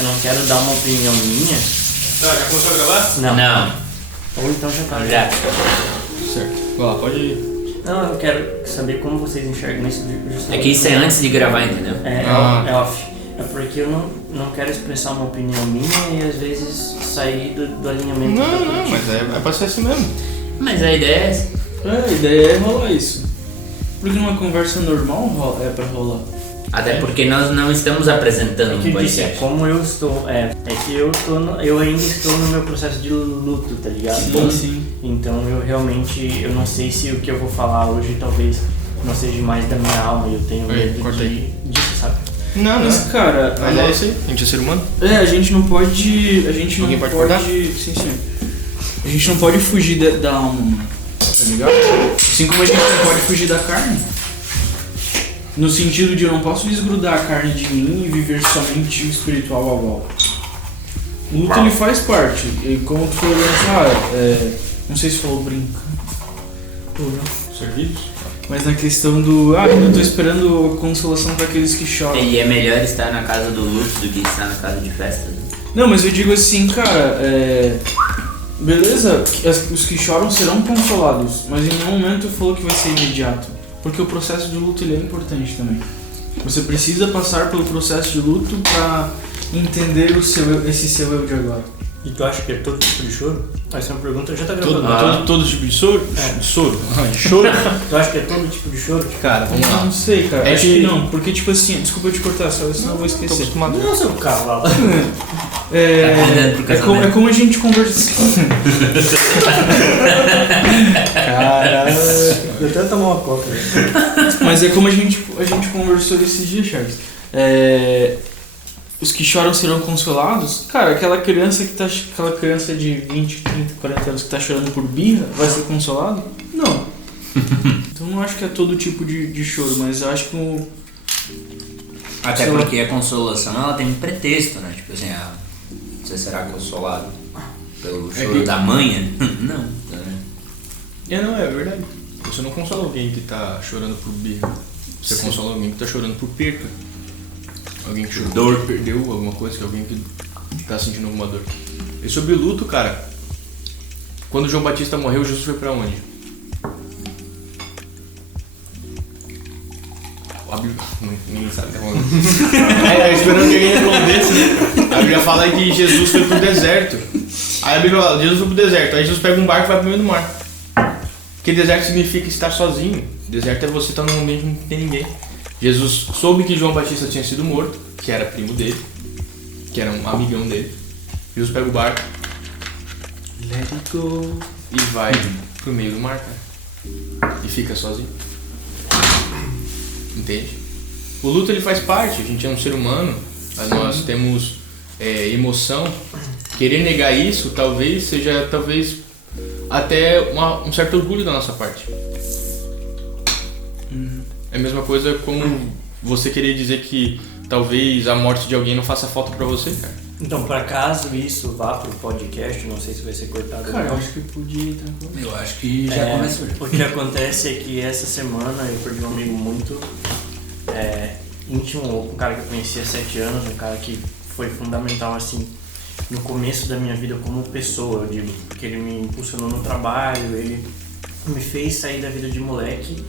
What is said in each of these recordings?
eu não quero dar uma opinião minha. Tá, já começou a gravar? Não. Ou então já tá. Já. Certo. Vai lá, pode ir. Não, eu quero saber como vocês enxergam isso justamente. É que isso é antes de gravar, entendeu? É off. É porque eu não quero expressar uma opinião minha e às vezes sair do alinhamento. Não, mas é pra ser assim mesmo. Mas a ideia é essa. A ideia é rolar isso. Porque numa conversa normal é pra rolar. Até porque nós não estamos apresentando É que um eu disse, podcast. como eu estou. É que eu ainda estou no meu processo de luto, tá ligado? Sim. Então eu realmente eu não sei se o que eu vou falar hoje talvez não seja mais da minha alma e eu tenho medo corta aí. disso, sabe? Não, Mas cara, Mas é isso aí, a gente é ser humano. a gente não pode. A gente Alguém não pode cortar? Sim. A gente não pode fugir da alma, mano. Tá ligado? Assim como a gente não pode fugir da carne. No sentido de eu não posso desgrudar a carne de mim e viver somente o espiritual ao volta. O luto ele faz parte. E como tu falou, não sei se falou brincando ou não. Serviços? Mas na questão do. Eu tô esperando a consolação para aqueles que choram. E é melhor estar na casa do luto do que estar na casa de festa. Né? Não, mas eu digo assim, cara, beleza, os que choram serão consolados, mas em nenhum momento falou que vai ser imediato. Porque o processo de luto ele é importante também. Você precisa passar pelo processo de luto pra entender esse seu eu de agora. E tu acha que é todo tipo de choro? Essa é uma pergunta, já tá gravando. Todo tipo de soro? É. Soro? Choro? Tu acha que é todo tipo de choro? Cara, vamos Eu lá. não sei, cara. É Acho que- que não, porque tipo assim, desculpa eu te cortar, só senão eu vou esquecer. Tô acostumado. Não, seu cavalo. Tá convidando pro casamento. É como a gente conversa. Caralho. Eu até tomar uma coca. Mas é como a gente conversou esses dias, Charles. Os que choram serão consolados. Cara, aquela criança de 20, 30, 40 anos que tá chorando por birra, vai ser consolado? Não. Então não acho que é todo tipo de choro, mas eu acho que Até sei lá. porque a consolação ela tem um pretexto, né? Tipo assim, você será consolado pelo choro que- da mãe? Não. Tá, né? Não, é verdade. Você não consola alguém que tá chorando por birra. Você consola alguém que tá chorando por perca. Alguém que chorou, Dor. perdeu alguma coisa, que alguém que tá sentindo alguma dor. E sobre o luto, cara, quando João Batista morreu, Jesus foi pra onde? A Bíblia... Ninguém sabe o que tá falando. Esperando que alguém respondesse, né? A Bíblia fala que Jesus foi pro deserto. Aí a Bíblia fala, Jesus foi pro deserto. Aí Jesus pega um barco e vai pro meio do mar. Porque deserto significa estar sozinho. Deserto é você estar num ambiente que não tem ninguém. Jesus soube que João Batista tinha sido morto, que era primo dele, que era um amigão dele. Jesus pega o barco, let it go, e vai pro meio do mar, cara. E fica sozinho. Entende? O luto ele faz parte, a gente é um ser humano, nós temos emoção. Querer negar isso talvez seja até um certo orgulho da nossa parte. É a mesma coisa como você querer dizer que talvez a morte de alguém não faça falta pra você, cara. Então, por acaso isso vá pro podcast, não sei se vai ser cortado ou cara, eu não. acho que podia ir tranquilo. Eu acho que já começou. O que acontece é que essa semana eu perdi um amigo muito íntimo, um cara que eu conheci há 7 anos, um cara que foi fundamental assim no começo da minha vida como pessoa, eu digo, porque ele me impulsionou no trabalho, ele me fez sair da vida de moleque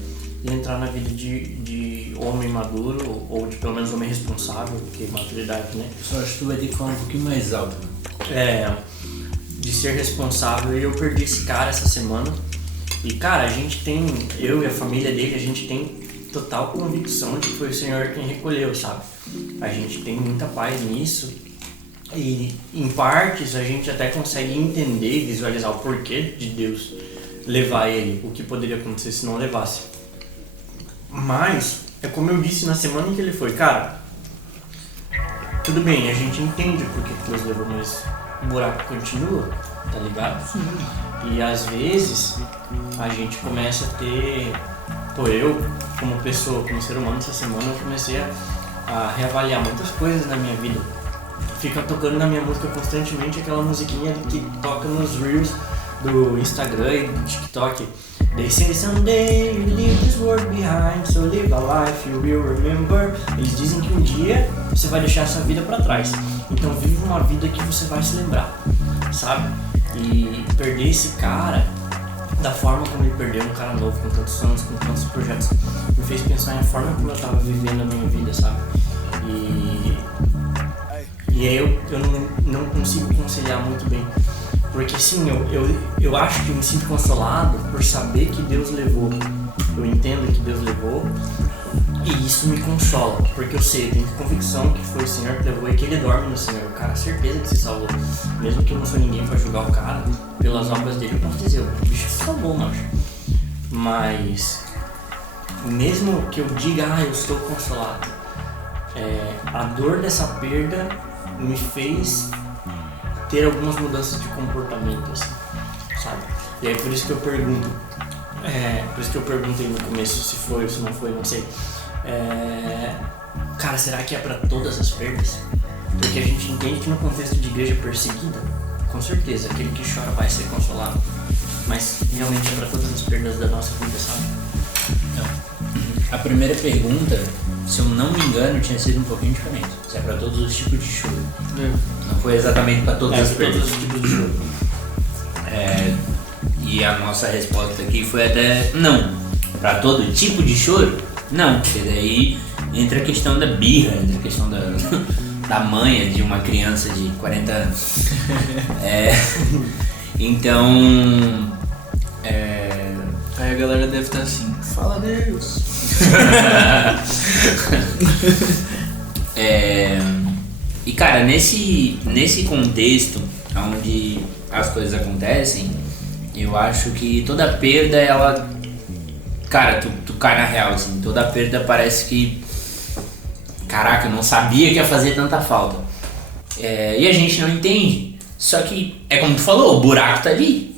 e entrar na vida de homem maduro, ou de pelo menos homem responsável, porque maturidade, né? Eu só acho que tu vai ter que falar um pouquinho mais alto. Né? De ser responsável, e eu perdi esse cara essa semana. E cara, a gente tem, eu e a família dele, a gente tem total convicção de que foi o Senhor quem recolheu, sabe? A gente tem muita paz nisso. E em partes a gente até consegue entender e visualizar o porquê de Deus levar ele, o que poderia acontecer se não levasse. Mas, é como eu disse na semana em que ele foi, cara, tudo bem, a gente entende por que Deus levou, mas o buraco continua, tá ligado? Sim. E às vezes a gente começa a ter, eu como pessoa, como ser humano, essa semana eu comecei a reavaliar muitas coisas na minha vida. Fica tocando na minha música constantemente aquela musiquinha que toca nos Reels do Instagram e do TikTok. They say someday you leave this world behind, so live a life you will remember. Eles dizem que um dia você vai deixar essa vida pra trás. Então viva uma vida que você vai se lembrar, sabe? E perder esse cara da forma como ele perdeu, um cara novo, com tantos sonhos, com tantos projetos, me fez pensar na forma como eu tava vivendo a minha vida, sabe? E aí eu não consigo conciliar muito bem. Porque sim, eu acho que eu me sinto consolado por saber que Deus levou. Eu entendo que Deus levou e isso me consola. Porque eu sei, eu tenho convicção que foi o Senhor que levou e que Ele dorme no Senhor. O cara, certeza que se salvou. Mesmo que eu não sou ninguém pra julgar o cara, pelas obras dele eu posso dizer, o bicho se salvou, macho. Mas, mesmo que eu diga, eu estou consolado, a dor dessa perda me fez ter algumas mudanças de comportamento, assim, sabe? E aí por isso que eu pergunto, por isso que eu perguntei no começo se foi ou se não foi, não sei. Cara, será que é pra todas as perdas? Porque a gente entende que no contexto de igreja perseguida, com certeza, aquele que chora vai ser consolado. Mas realmente é pra todas as perdas da nossa vida, sabe? Então, a primeira pergunta, se eu não me engano, tinha sido um pouquinho diferente. Se é pra todos os tipos de choro. Não foi exatamente pra todas as perdas. Todos os tipos de choro. E a nossa resposta aqui foi até não. Pra todo tipo de choro? Não, porque daí entra a questão da birra, entra a questão da manha de uma criança de 40 anos. Então... Aí a galera deve estar assim, fala Deus. E cara, nesse contexto onde as coisas acontecem, eu acho que toda perda, ela... Cara, tu cai na real, assim, toda perda parece que... Caraca, eu não sabia que ia fazer tanta falta. E a gente não entende. Só que, é como tu falou, o buraco tá ali.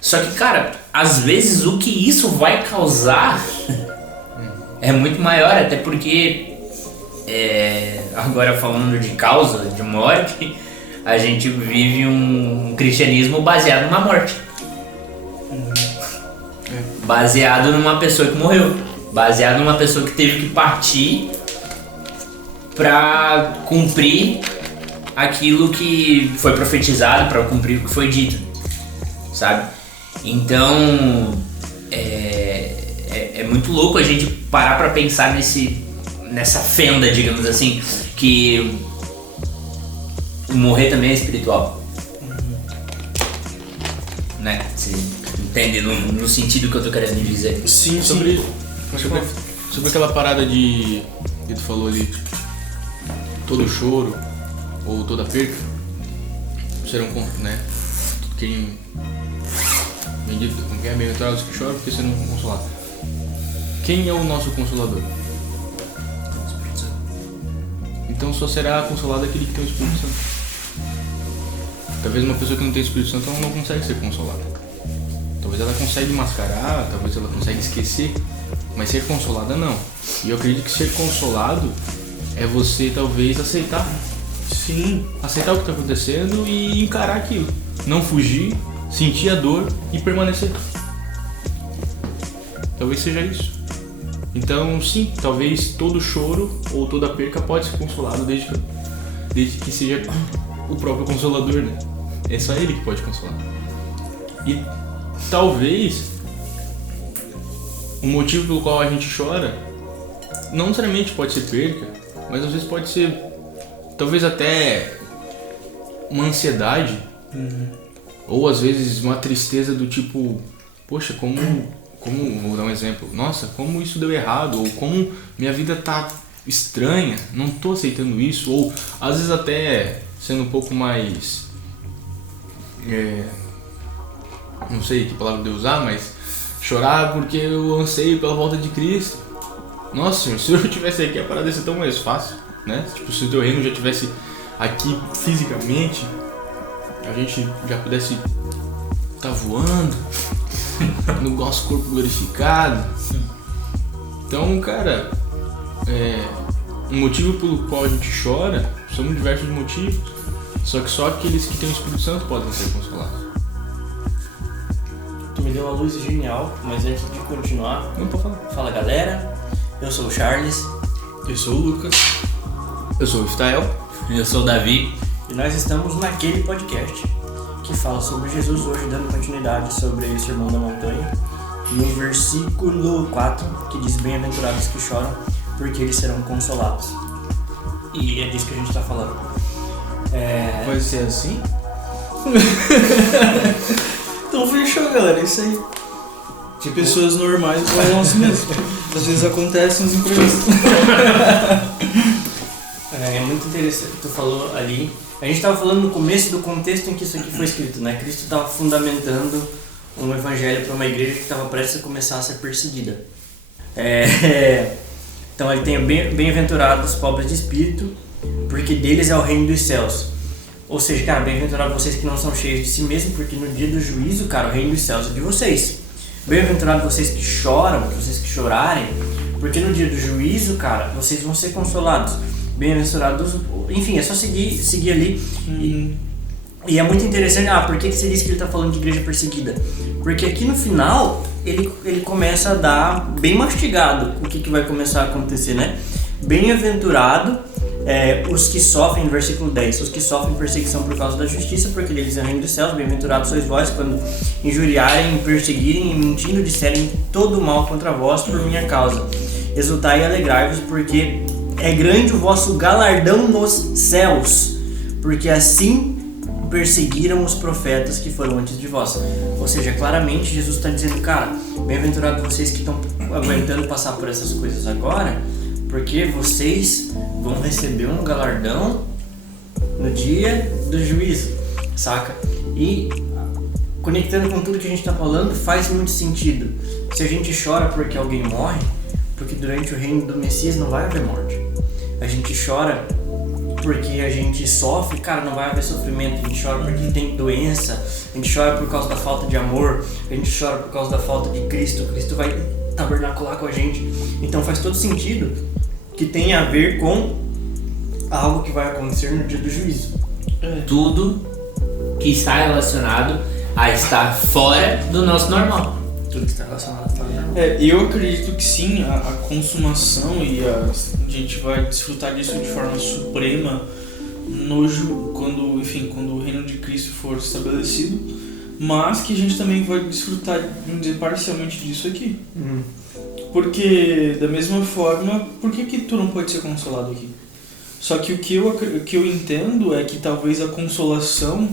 Só que, cara, às vezes o que isso vai causar é muito maior, até porque... agora falando de causa, de morte, a gente vive um cristianismo baseado na morte. Baseado numa pessoa que morreu. Baseado numa pessoa que teve que partir pra cumprir aquilo que foi profetizado, pra cumprir o que foi dito, sabe? Então é muito louco a gente parar pra pensar nessa fenda, digamos assim, que morrer também é espiritual, né? Você entende no sentido que eu tô querendo dizer? Sim, sobre aquela parada de que tu falou ali, todo choro ou toda perda serão, né? Quem é bem-aventurados que choram porque serão consolados. Quem é o nosso consolador? Então só será consolado aquele que tem o Espírito Santo. Talvez uma pessoa que não tem o Espírito Santo ela não consegue ser consolada. Talvez ela consegue mascarar, talvez ela consegue esquecer, mas ser consolada não. E eu acredito que ser consolado é você talvez aceitar. Sim, aceitar o que está acontecendo e encarar aquilo. Não fugir, sentir a dor e permanecer. Talvez seja isso. Então sim, talvez todo choro ou toda perca pode ser consolado desde que seja o próprio Consolador, né? É só Ele que pode consolar. E talvez o motivo pelo qual a gente chora não necessariamente pode ser perca, mas às vezes pode ser talvez até uma ansiedade, ou às vezes uma tristeza do tipo, poxa, como, vou dar um exemplo, nossa, como isso deu errado, ou como minha vida tá estranha, não tô aceitando isso, ou às vezes até sendo um pouco mais, não sei que palavra de usar, mas chorar porque eu anseio pela volta de Cristo. Nossa, Senhor, se eu estivesse aqui a parada ia ser tão mais fácil, né? Tipo, se o teu reino já estivesse aqui fisicamente, a gente já pudesse estar voando no nosso corpo glorificado. Então, cara, o motivo pelo qual a gente chora são diversos motivos, só que só aqueles que têm o Espírito Santo podem ser consolados. me deu uma luz genial, mas antes de continuar, Não pode falar. fala galera, eu sou o Charles Eu sou o Lucas. Eu sou o Stael. Eu sou o Davi. e nós estamos naquele podcast que fala sobre Jesus, hoje dando continuidade sobre o Sermão da Montanha, no versículo 4, que diz: bem-aventurados que choram, porque eles serão consolados. E é disso que a gente está falando. Vai ser assim? Então fechou, galera, é isso aí. De pessoas normais igual nós mesmos. Às vezes acontecem uns imprevistos. É muito interessante o que tu falou ali. A gente estava falando no começo do contexto em que isso aqui foi escrito, né? Cristo estava fundamentando um evangelho para uma igreja que estava prestes a começar a ser perseguida. Então ele tem bem-aventurados os pobres de espírito, porque deles é o reino dos céus. Ou seja, cara, bem-aventurados vocês que não são cheios de si mesmos, porque no dia do juízo, cara, o reino dos céus é de vocês. Bem-aventurados vocês que choram, vocês que chorarem, porque no dia do juízo, cara, vocês vão ser consolados. Bem-aventurados, enfim, é só seguir ali. E é muito interessante, por que você disse que ele está falando de igreja perseguida? Porque aqui no final, ele começa a dar bem mastigado o que vai começar a acontecer, né? Bem-aventurado os que sofrem, no versículo 10, os que sofrem perseguição por causa da justiça, porque deles é o reino dos céus. Bem-aventurados sois vós quando injuriarem, perseguirem e mentindo disserem todo o mal contra vós por minha causa. Exultai e alegrai-vos, porque é grande o vosso galardão nos céus, porque assim perseguiram os profetas que foram antes de vós. Ou seja, claramente Jesus está dizendo, cara, bem-aventurados vocês que estão aguentando passar por essas coisas agora, porque vocês vão receber um galardão no dia do juízo, saca? E conectando com tudo que a gente está falando, faz muito sentido. Se a gente chora porque alguém morre, porque durante o reino do Messias não vai haver morte. A gente chora porque a gente sofre, cara, não vai haver sofrimento. A gente chora porque tem doença, a gente chora por causa da falta de amor, a gente chora por causa da falta de Cristo. Cristo vai tabernacular com a gente. Então faz todo sentido que tem a ver com algo que vai acontecer no dia do juízo. Tudo que está relacionado a estar fora do nosso normal. Tudo que está relacionado a normal. Eu acredito que sim, a consumação e a gente vai desfrutar disso de forma suprema quando o reino de Cristo for estabelecido, mas que a gente também vai desfrutar, vamos dizer, parcialmente disso aqui. Porque, da mesma forma, por que tu não pode ser consolado aqui? Só que o que eu entendo é que talvez a consolação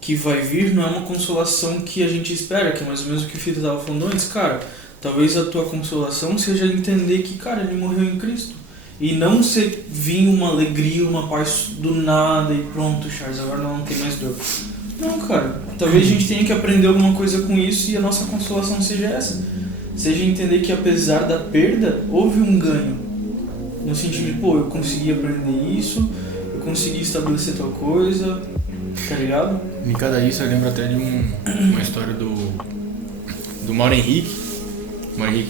que vai vir não é uma consolação que a gente espera, que é mais ou menos o que o Fita estava falando antes, cara. Talvez a tua consolação seja entender que, cara, ele morreu em Cristo. E não vir uma alegria, uma paz do nada e pronto, Charles, agora não tem mais dor. Não, cara. Talvez a gente tenha que aprender alguma coisa com isso e a nossa consolação seja essa. Seja entender que apesar da perda, houve um ganho. No sentido de, eu consegui aprender isso, eu consegui estabelecer tal coisa, tá ligado? Em cada isso eu lembro até de uma história do Mauro Henrique,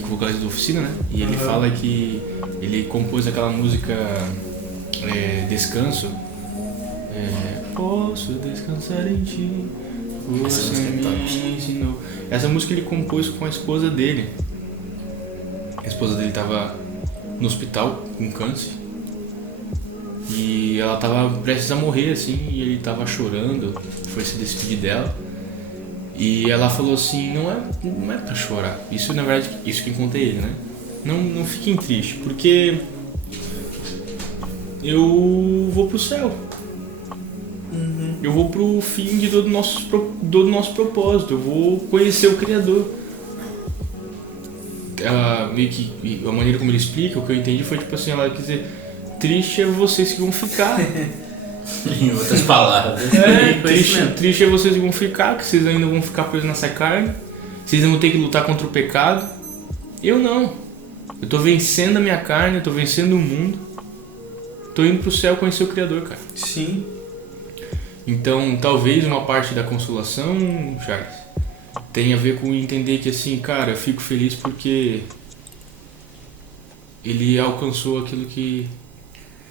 vocalista do Oficina, né? E ele fala que ele compôs aquela música Descanso. Posso descansar em ti, você me ensinou. Essa música ele compôs com a esposa dele. A esposa dele estava no hospital com câncer. E ela tava prestes a morrer, assim, e ele tava chorando, foi se despedir dela. E ela falou assim, não é pra chorar. Isso, na verdade, isso que contei ele, né? Não fiquem tristes, porque eu vou pro céu. Eu vou pro fim de todo o nosso propósito, eu vou conhecer o Criador. Ela, meio que, a maneira como ele explica, o que eu entendi foi tipo assim, ela quer dizer, triste é vocês que vão ficar. Em outras palavras. Triste é vocês que vão ficar, que vocês ainda vão ficar presos nessa carne. Vocês vão ter que lutar contra o pecado. Eu não. Eu tô vencendo a minha carne, eu tô vencendo o mundo. Tô indo pro céu conhecer o Criador, cara. Sim. Então, talvez uma parte da consolação, Charles, tenha a ver com entender que assim, cara, eu fico feliz porque ele alcançou aquilo que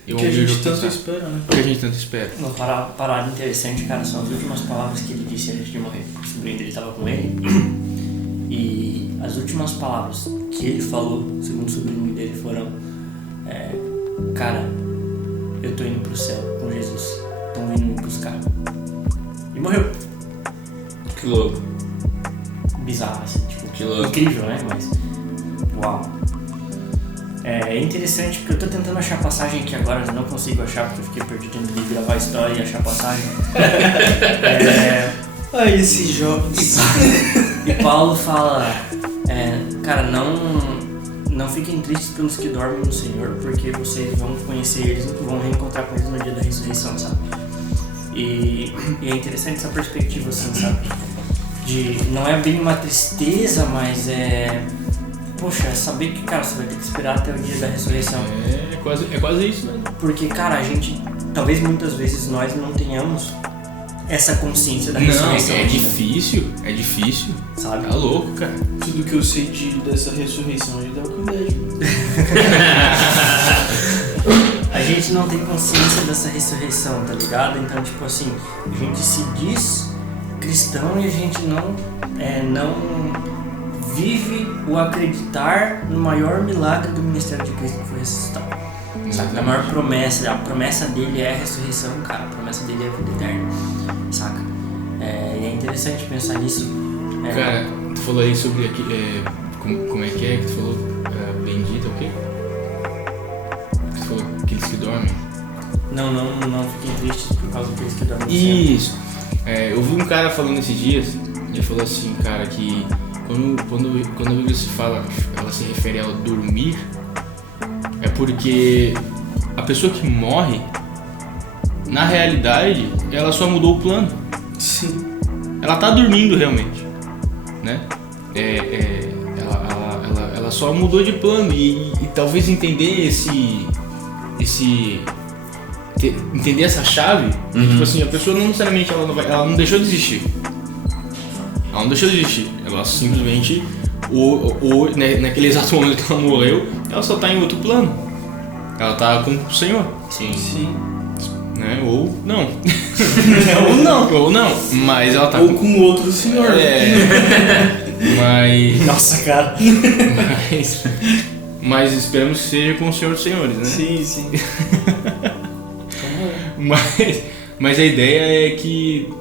eu que a gente almejo tanto alcançar. espera, né? Que a gente tanto espera. Uma parada interessante, cara, são as últimas palavras que ele disse antes de morrer. O sobrinho dele tava com ele E as últimas palavras que ele falou, segundo o sobrinho dele, foram: cara, eu tô indo pro céu com Jesus, estão vindo me buscar. E morreu. Que louco. Bizarro, assim, tipo, Que louco. incrível, né? Mas, uau. É interessante porque eu tô tentando achar a passagem aqui agora, mas não consigo achar porque eu fiquei perdido de gravar a história e achar a passagem. Ai, esses jovens. E Paulo fala, cara, não fiquem tristes pelos que dormem no Senhor, porque vocês vão conhecer eles, vão reencontrar com eles no dia da ressurreição, sabe? E é interessante essa perspectiva, assim, sabe? Não é bem uma tristeza, mas poxa, é saber que, cara, você vai ter que esperar até o dia da ressurreição. É quase isso mesmo. Porque, cara, a gente, talvez muitas vezes nós não tenhamos essa consciência da ressurreição. Não, é ainda, difícil. sabe? Tá louco, cara. Tudo que eu sei dessa ressurreição aí dá o colégio. A gente não tem consciência dessa ressurreição, tá ligado? Então, tipo assim, a gente se diz cristão e a gente não vive o acreditar no maior milagre do ministério de Cristo, que foi ressuscitar. Saca? A maior promessa, a promessa dele é a ressurreição, cara. A promessa dele é a vida eterna, saca? E é interessante pensar nisso. Cara, tu falou aí sobre aqui, como é que tu falou? Bendito o quê? Tu falou aqueles que dormem? Não fiquem tristes por causa daqueles que dormem no céu. Isso. Eu vi um cara falando esses dias, ele falou assim, cara, que quando a Bíblia se fala, ela se refere ao dormir, é porque a pessoa que morre, na realidade, ela só mudou o plano. Sim. Ela tá dormindo realmente, né? Ela só mudou de plano e talvez entender entender essa chave, tipo assim, a pessoa não necessariamente ela não deixou de existir. Ela não deixou de existir, ela simplesmente naquele exato momento que ela morreu, ela só tá em outro plano. Ela tá com o Senhor. Sim. Né? Ou não. Ou não. Mas ela tá ou com outro senhor. Mas. Nossa, cara. Mas esperamos que seja com o Senhor dos Senhores, né? Sim. Mas a ideia é que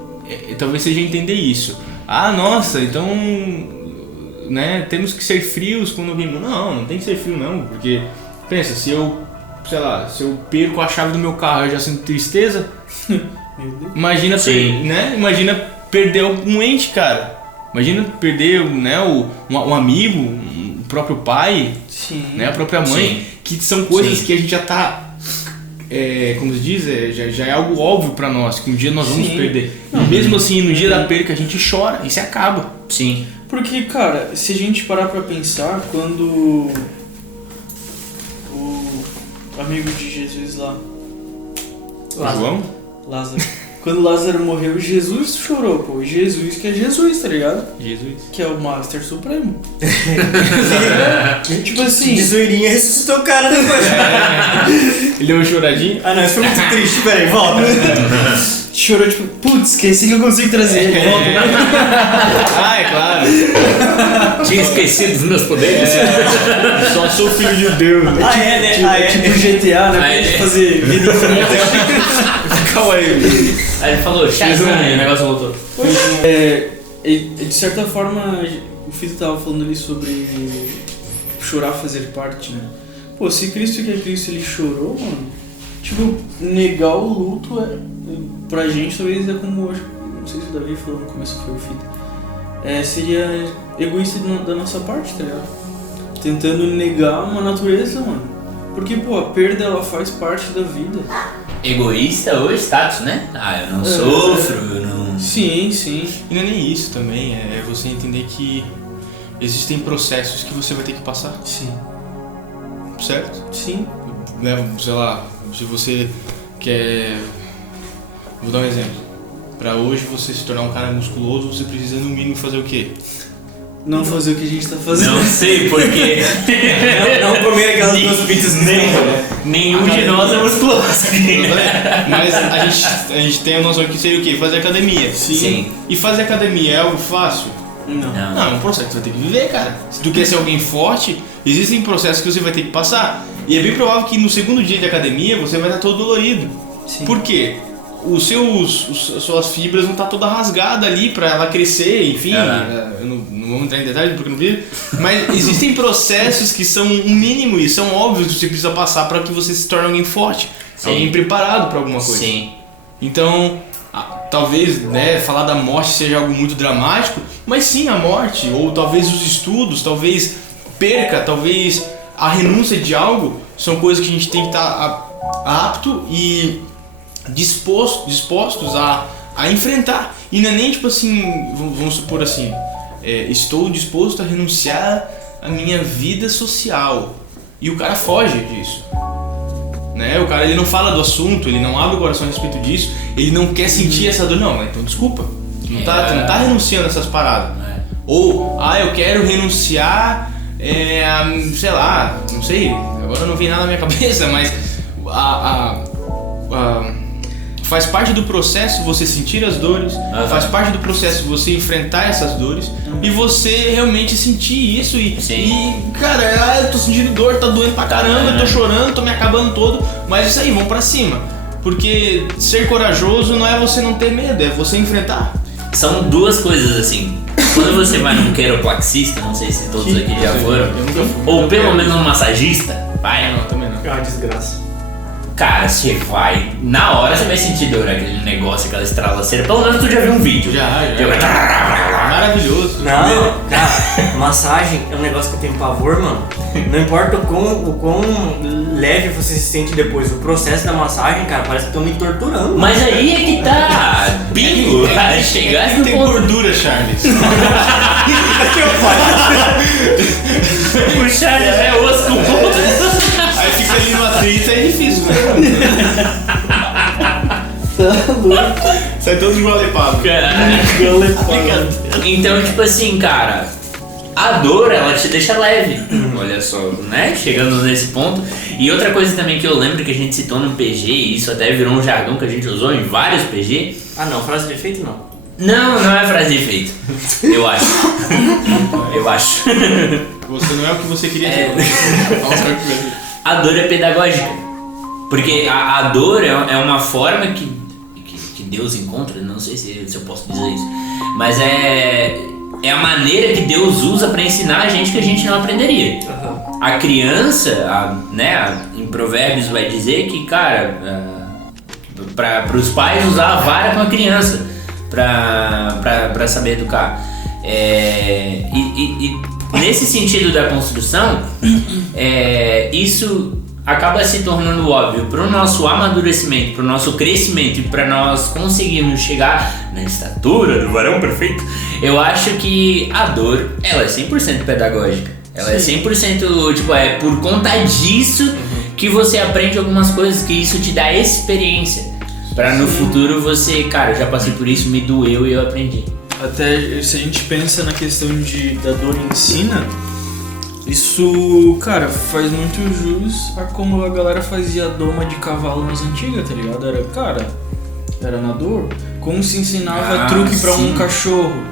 talvez seja entender isso. Ah, nossa, então, né, temos que ser frios quando vimos. Não tem que ser frio não, porque pensa, se eu perco a chave do meu carro, eu já sinto tristeza. Imagina perder um ente, cara. Imagina perder, né, um amigo, o próprio pai, Sim. né, a própria mãe, Sim. que são coisas Sim. que a gente já tá, como se diz, já é algo óbvio pra nós, que um dia nós vamos Sim. perder. E mesmo assim, no dia da perca, a gente chora e se acaba. Sim. Porque, cara, se a gente parar pra pensar, quando o amigo de Jesus lá, João? Lázaro, quando Lázaro morreu, Jesus chorou, pô. Jesus que é Jesus, tá ligado? Jesus. Que é o Master Supremo. Tipo assim, De zoeirinha ressuscitou o cara depois. Ele deu uma choradinha. Ah, não, isso foi muito triste. Peraí, volta. chorou tipo, putz, esqueci que eu consigo trazer ele. Ah, é claro. Tinha esquecido dos meus poderes. Só sou filho de Deus. Né? Tipo GTA, né? Pra gente fazer vida infinita. Calma aí. Aí ele falou, Shazam, e o negócio voltou. De certa forma, o Fito tava falando ali sobre chorar fazer parte, né? Pô, se Cristo que é Cristo, ele chorou, mano. Tipo, negar o luto pra gente talvez é como, não sei se o Davi falou no começo, foi o Fito. Seria egoísta da nossa parte, tá ligado? Tentando negar uma natureza, mano. Porque, pô, a perda ela faz parte da vida. Egoísta ou status, né? Ah, eu não sofro, eu não... Sim, sim. E não é nem isso também, é você entender que existem processos que você vai ter que passar. Sim. Certo? Sim. Sei lá, se você quer... Vou dar um exemplo. Pra hoje você se tornar um cara musculoso, você precisa no mínimo fazer o quê? Não fazer o que a gente tá fazendo. Não sei porquê. Não comer aquelas duas pizzas Nenhum de nós é musculoso. Mas a gente tem a noção que seria o quê? Fazer academia. Sim. E fazer academia é algo fácil? Não, é um processo que você vai ter que viver, cara. Se tu quer ser alguém forte, existem processos que você vai ter que passar. E é bem provável que no segundo dia de academia você vai estar todo dolorido. Sim. Por quê? As suas fibras vão estar toda rasgada ali pra ela crescer, enfim. Eu não vou entrar em detalhes porque eu não vi. Mas existem processos que são um mínimo e são óbvios que você precisa passar para que você se torne alguém forte, alguém preparado para alguma coisa. Sim. Então, talvez, né, falar da morte seja algo muito dramático, mas sim, a morte, ou talvez os estudos, talvez perca, talvez a renúncia de algo, são coisas que a gente tem que estar apto e dispostos a enfrentar. E não é nem tipo assim, vamos supor assim, estou disposto a renunciar à minha vida social. E o cara foge disso. Né? O cara, ele não fala do assunto, ele não abre o coração a respeito disso, ele não quer sentir essa dor. Não, então desculpa, tu não tá renunciando a essas paradas. Ou, eu quero renunciar sei lá, não sei, agora não vem nada na minha cabeça, mas faz parte do processo você sentir as dores, faz parte do processo você enfrentar essas dores e você realmente sentir isso e cara, eu tô sentindo dor, tá doendo pra caramba, eu tô chorando, tô me acabando todo, mas isso aí, vamos pra cima, porque ser corajoso não é você não ter medo, é você enfrentar. São duas coisas assim. Quando você vai num quiropraxista, não sei se todos aqui já foram, ou pelo menos um massagista, vai. Não, também não. É uma desgraça. Cara, você vai, na hora você vai sentir dor, aquele negócio, aquela estralaceira. Pelo menos tu já viu um vídeo. Já. Maravilhoso. Não, cara, massagem é um negócio que eu tenho pavor, mano. Não importa o quão leve você se sente depois, o processo da massagem, cara, parece que estão me torturando. Mas aí é que tá, bingo, chegar no tem ponto. gordura, Charles. O Charles é osso com ponto. Aí fica ali no atrito, é difícil, velho. Sai todo esgolepado. Então, tipo assim, cara, a dor, ela te deixa leve. Olha só, né? Chegando nesse ponto. E outra coisa também que eu lembro que a gente citou no PG, e isso até virou um jargão que a gente usou em vários PG. Ah não, frase de efeito não. Não é frase de efeito. Eu acho. Você não é o que você queria dizer. A dor é pedagógica. Porque a dor é uma forma que Deus encontra, não sei se eu posso dizer isso, mas é a maneira que Deus usa para ensinar a gente que a gente não aprenderia. A criança, em Provérbios vai dizer que, cara, para os pais usar a vara com a criança para saber educar. E nesse sentido da construção, isso acaba se tornando óbvio para o nosso amadurecimento, para o nosso crescimento e para nós conseguirmos chegar na estatura do varão perfeito. Eu acho que a dor, ela é 100% pedagógica. Ela é 100%, tipo, é por conta disso que você aprende algumas coisas, que isso te dá experiência. Para no futuro você, cara, eu já passei por isso, me doeu e eu aprendi. Até se a gente pensa na questão da dor ensina, isso, cara, faz muito jus a como a galera fazia doma de cavalo nas antigas, tá ligado? Era na dor. Como se ensinava truque pra um cachorro.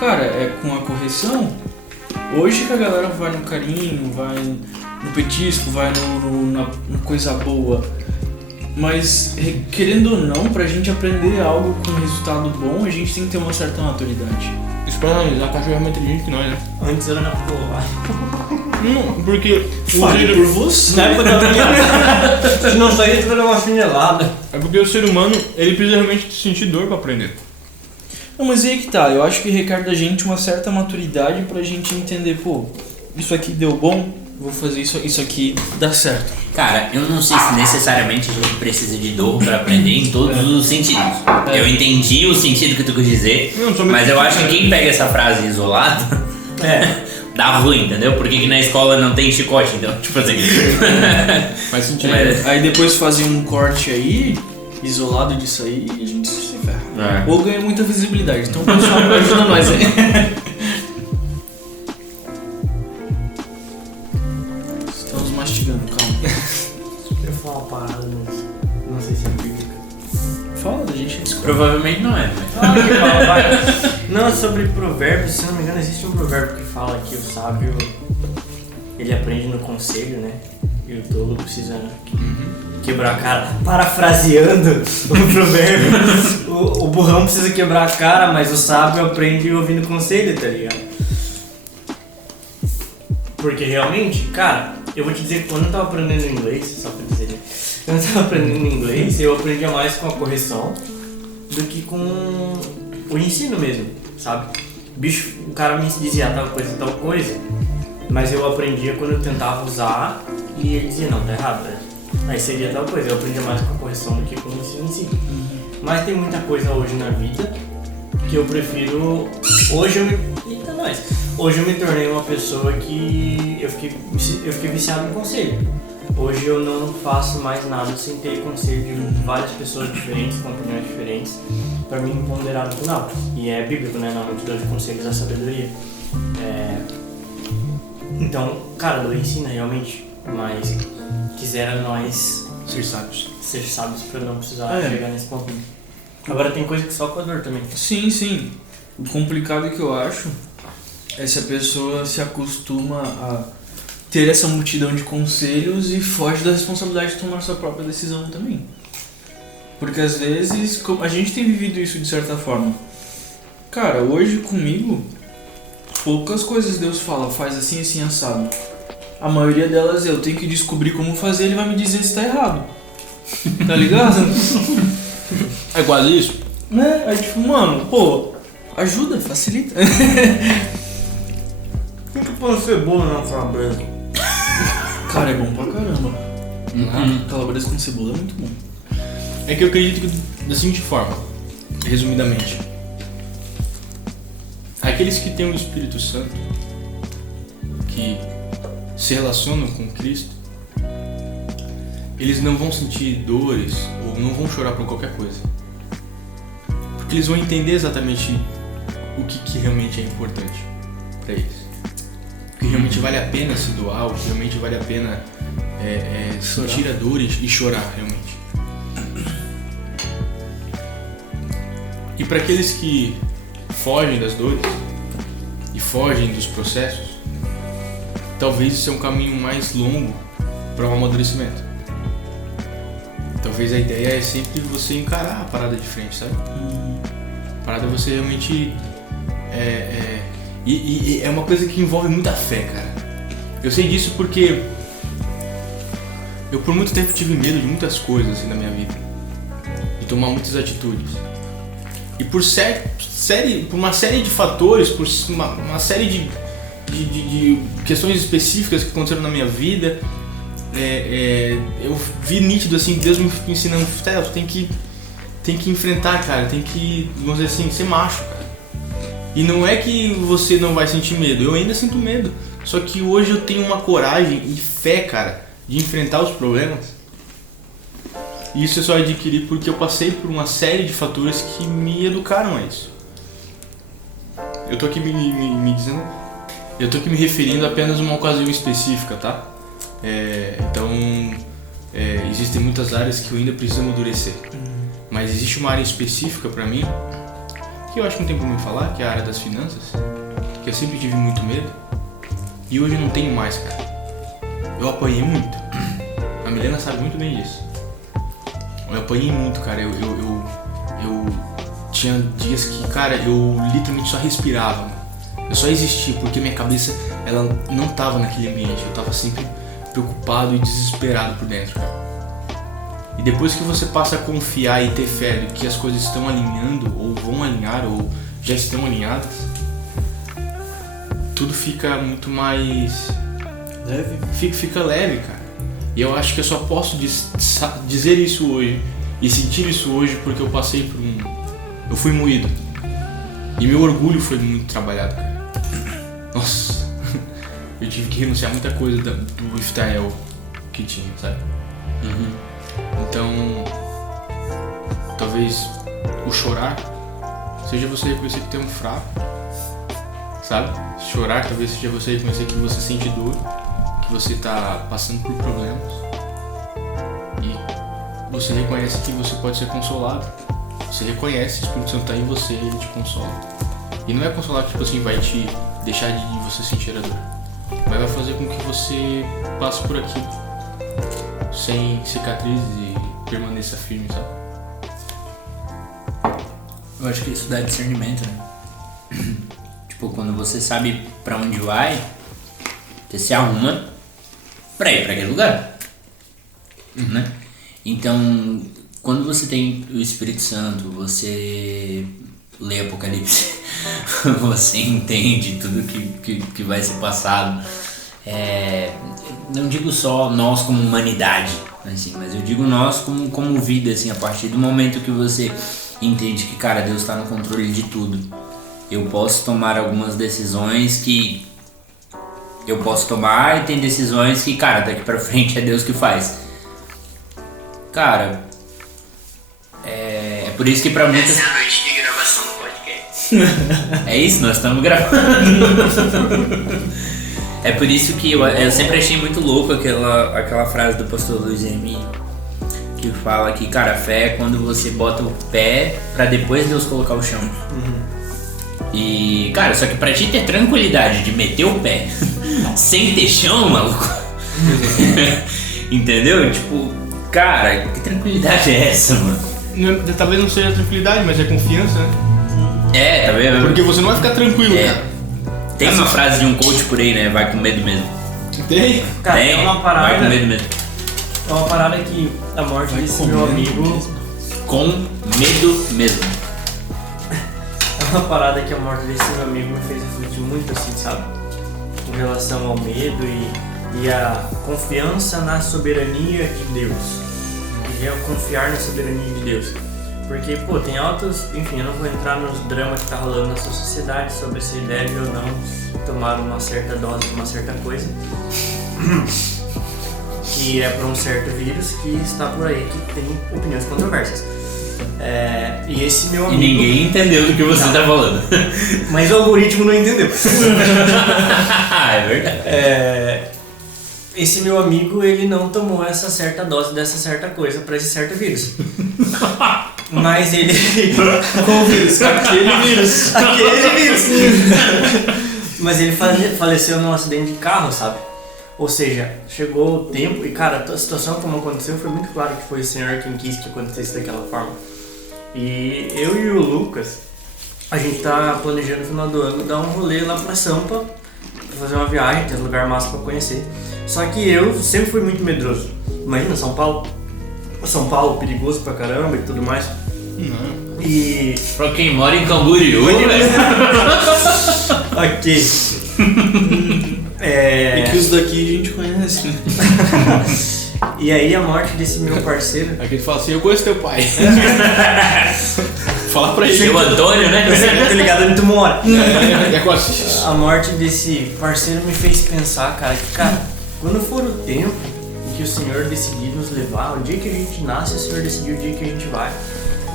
Cara, é com a correção. Hoje que a galera vai no carinho, vai no petisco, vai na coisa boa. Mas, querendo ou não, pra gente aprender algo com resultado bom, a gente tem que ter uma certa maturidade. Isso pra analisar, cachorro é mais inteligente que nós, né? Antes era na porra. Não, porque Fale por você. Na época da minha... Se não sair, tu vai dar uma chinelada. É porque o ser humano, ele precisa realmente sentir dor pra aprender. Não, mas aí que tá, eu acho que requer da gente uma certa maturidade pra gente entender, pô, isso aqui deu bom, vou fazer isso aqui dá certo. Cara, eu não sei se necessariamente a gente precisa de dor pra aprender em todos os sentidos. Eu entendi o sentido que tu quis dizer, mas eu acho que quem pega essa frase isolada dá ruim, entendeu? Porque que na escola não tem chicote, então, tipo assim. Faz sentido. Aí depois fazer um corte aí, isolado disso aí, e a gente se ferra. Ou ganha muita visibilidade, então o pessoal ajuda nós aí. Estamos mastigando, calma. Eu vou falar uma parada, mas não sei se é bíblica. Fala, a gente discorda. Provavelmente não é, mas... Ah, que fala, vai. Não, sobre provérbios, se não me engano, existe um provérbio que fala que o sábio, ele aprende no conselho, né? E o tolo precisa quebrar a cara. Parafraseando o provérbio, o burrão precisa quebrar a cara, mas o sábio aprende ouvindo conselho, tá ligado? Porque realmente, cara, eu vou te dizer que quando eu tava aprendendo inglês, só pra dizer, né? Quando eu tava aprendendo inglês, eu aprendia mais com a correção do que com o ensino mesmo, sabe? Bicho, o cara me dizia tal coisa, mas eu aprendia quando eu tentava usar e ele dizia, não, tá errado, velho. Aí seria tal coisa, eu aprendia mais com a correção do que com o ensino em si. Mas tem muita coisa hoje na vida que eu prefiro... Hoje eu me tornei uma pessoa que eu fiquei viciado em conselho. Hoje eu não faço mais nada sem ter conselho de várias pessoas diferentes, com opiniões diferentes, para me ponderar no final. E é bíblico, né? Na multidão de conselhos a sabedoria. Então, cara, Lula ensina realmente, mas quisera nós Ser sábios. para não precisar chegar nesse ponto. Agora tem coisa que só com a dor também. Sim, sim. O complicado que eu acho é se a pessoa se acostuma a ter essa multidão de conselhos e foge da responsabilidade de tomar sua própria decisão também. Porque às vezes a gente tem vivido isso de certa forma. Cara, hoje comigo, poucas coisas Deus fala, faz assim, assim, assado. A maioria delas eu tenho que descobrir como fazer, ele vai me dizer se tá errado. Tá ligado? É quase isso? Né? Aí tipo, mano, pô, ajuda, facilita. Por que pode ser bom na calabresa? Cara, é bom pra caramba. Calabresa com cebola é muito bom. É que eu acredito que da seguinte forma, resumidamente. Aqueles que têm o Espírito Santo, que se relacionam com Cristo, eles não vão sentir dores ou não vão chorar por qualquer coisa. Porque eles vão entender exatamente o que realmente é importante para eles. O que realmente vale a pena se doar, o que realmente vale a pena sentir a dor e chorar realmente. E para aqueles que fogem das dores e fogem dos processos, talvez isso é um caminho mais longo para o amadurecimento. Talvez a ideia é sempre você encarar a parada de frente, sabe? A parada é você realmente... E é uma coisa que envolve muita fé, cara. Eu sei disso porque eu por muito tempo tive medo de muitas coisas assim, na minha vida. E tomar muitas atitudes. E por uma série de fatores, por uma série de questões específicas que aconteceram na minha vida, eu vi nítido assim, Deus me ensinando, tu tem que enfrentar, cara, tem que, vamos dizer assim, ser macho, cara. E não é que você não vai sentir medo, eu ainda sinto medo, só que hoje eu tenho uma coragem e fé, cara, de enfrentar os problemas. E isso eu só adquiri porque eu passei por uma série de fatores que me educaram a isso. Eu tô aqui me dizendo... Eu tô aqui me referindo a apenas uma ocasião específica, tá? Então, existem muitas áreas que eu ainda preciso amadurecer. Mas existe uma área específica pra mim, que eu acho que não tem como falar, que é a área das finanças, que eu sempre tive muito medo, e hoje eu não tenho mais, cara. Eu apanhei muito. A Milena sabe muito bem disso. Eu apanhei muito, cara. Eu tinha dias que, cara, eu literalmente só respirava, mano. Eu só existia porque minha cabeça, ela não tava naquele ambiente. Eu tava sempre preocupado e desesperado por dentro, cara. E depois que você passa a confiar e ter fé de que as coisas estão alinhando, ou vão alinhar, ou já estão alinhadas, tudo fica muito mais... Leve? Fica leve, cara. E eu acho que eu só posso dizer isso hoje e sentir isso hoje porque eu passei por eu fui moído. E meu orgulho foi muito trabalhado, cara. Nossa, eu tive que renunciar a muita coisa do Iftael que tinha, sabe? Então, talvez o chorar seja você reconhecer que tem um fraco, sabe? Chorar talvez seja você reconhecer que você sente dor, que você tá passando por problemas, e você reconhece que você pode ser consolado Você reconhece, o Espírito Santo tá em você, ele te consola. E não é consolar que, tipo assim, vai te deixar de você sentir a dor. Mas vai fazer com que você passe por aqui sem cicatrizes e permaneça firme, sabe? Eu acho que isso dá discernimento, né? Tipo, quando você sabe pra onde vai, você se arruma pra ir pra aquele lugar, né? Então, quando você tem o Espírito Santo, você lê Apocalipse, você entende tudo que vai ser passado. Não digo só nós como humanidade, assim, mas eu digo nós como vida, assim, a partir do momento que você entende que, cara, Deus está no controle de tudo. Eu posso tomar algumas decisões que eu posso tomar e tem decisões que, cara, daqui pra frente é Deus que faz. Cara, é por isso que pra muitas... Essa é a noite de gravação do podcast. É isso, nós estamos gravando. É por isso que eu sempre achei muito louco aquela frase do pastor Luiz M, que fala que, cara, a fé é quando você bota o pé pra depois Deus colocar o chão. E, cara, só que pra ti ter tranquilidade de meter o pé sem ter chão, maluco, entendeu? Tipo, cara, que tranquilidade é essa, mano? Talvez não seja tranquilidade, mas é confiança, né? Tá vendo? Porque você não vai ficar tranquilo, cara. Tem uma frase de um coach por aí, né? Vai com medo mesmo. Tem? Cara, Tem, é uma parada. vai com medo mesmo. É uma parada que a morte desse meu amigo. Com medo mesmo. É uma parada que a morte desse meu amigo me fez refletir muito, assim, sabe? Com relação ao medo e a confiança na soberania de Deus. E é o confiar na soberania de Deus. Porque, pô, tem altos... Enfim, eu não vou entrar nos dramas que tá rolando na sua sociedade sobre se deve ou não tomar uma certa dose de uma certa coisa. Que é para um certo vírus que está por aí, que tem opiniões controversas. E esse meu amigo... E ninguém entendeu do que você tá falando. Mas o algoritmo não entendeu. É verdade. Esse meu amigo, ele não tomou essa certa dose dessa certa coisa para esse certo vírus. Mas ele... Qual vírus? Aquele vírus. Mas ele faleceu num acidente de carro, sabe? Ou seja, chegou o tempo e, cara, a situação como aconteceu foi muito claro que foi o Senhor quem quis que acontecesse daquela forma. E eu e o Lucas, a gente tá planejando no final do ano dar um rolê lá pra Sampa, pra fazer uma viagem, ter um lugar massa pra conhecer. Só que eu sempre fui muito medroso. Imagina, São Paulo, perigoso pra caramba e tudo mais. E... Pra quem mora em Camboriú, velho. Ok. E que os daqui a gente conhece, né? E aí a morte desse meu parceiro... Aqui ele fala assim, eu conheço teu pai. Fala pra ele. Seu Antônio, né? Você não tá ligado onde tu mora. É com a... A morte desse parceiro me fez pensar, cara, que, cara, quando for o tempo em que o Senhor decidir nos levar, o dia que a gente nasce, o Senhor decidiu o dia que a gente vai.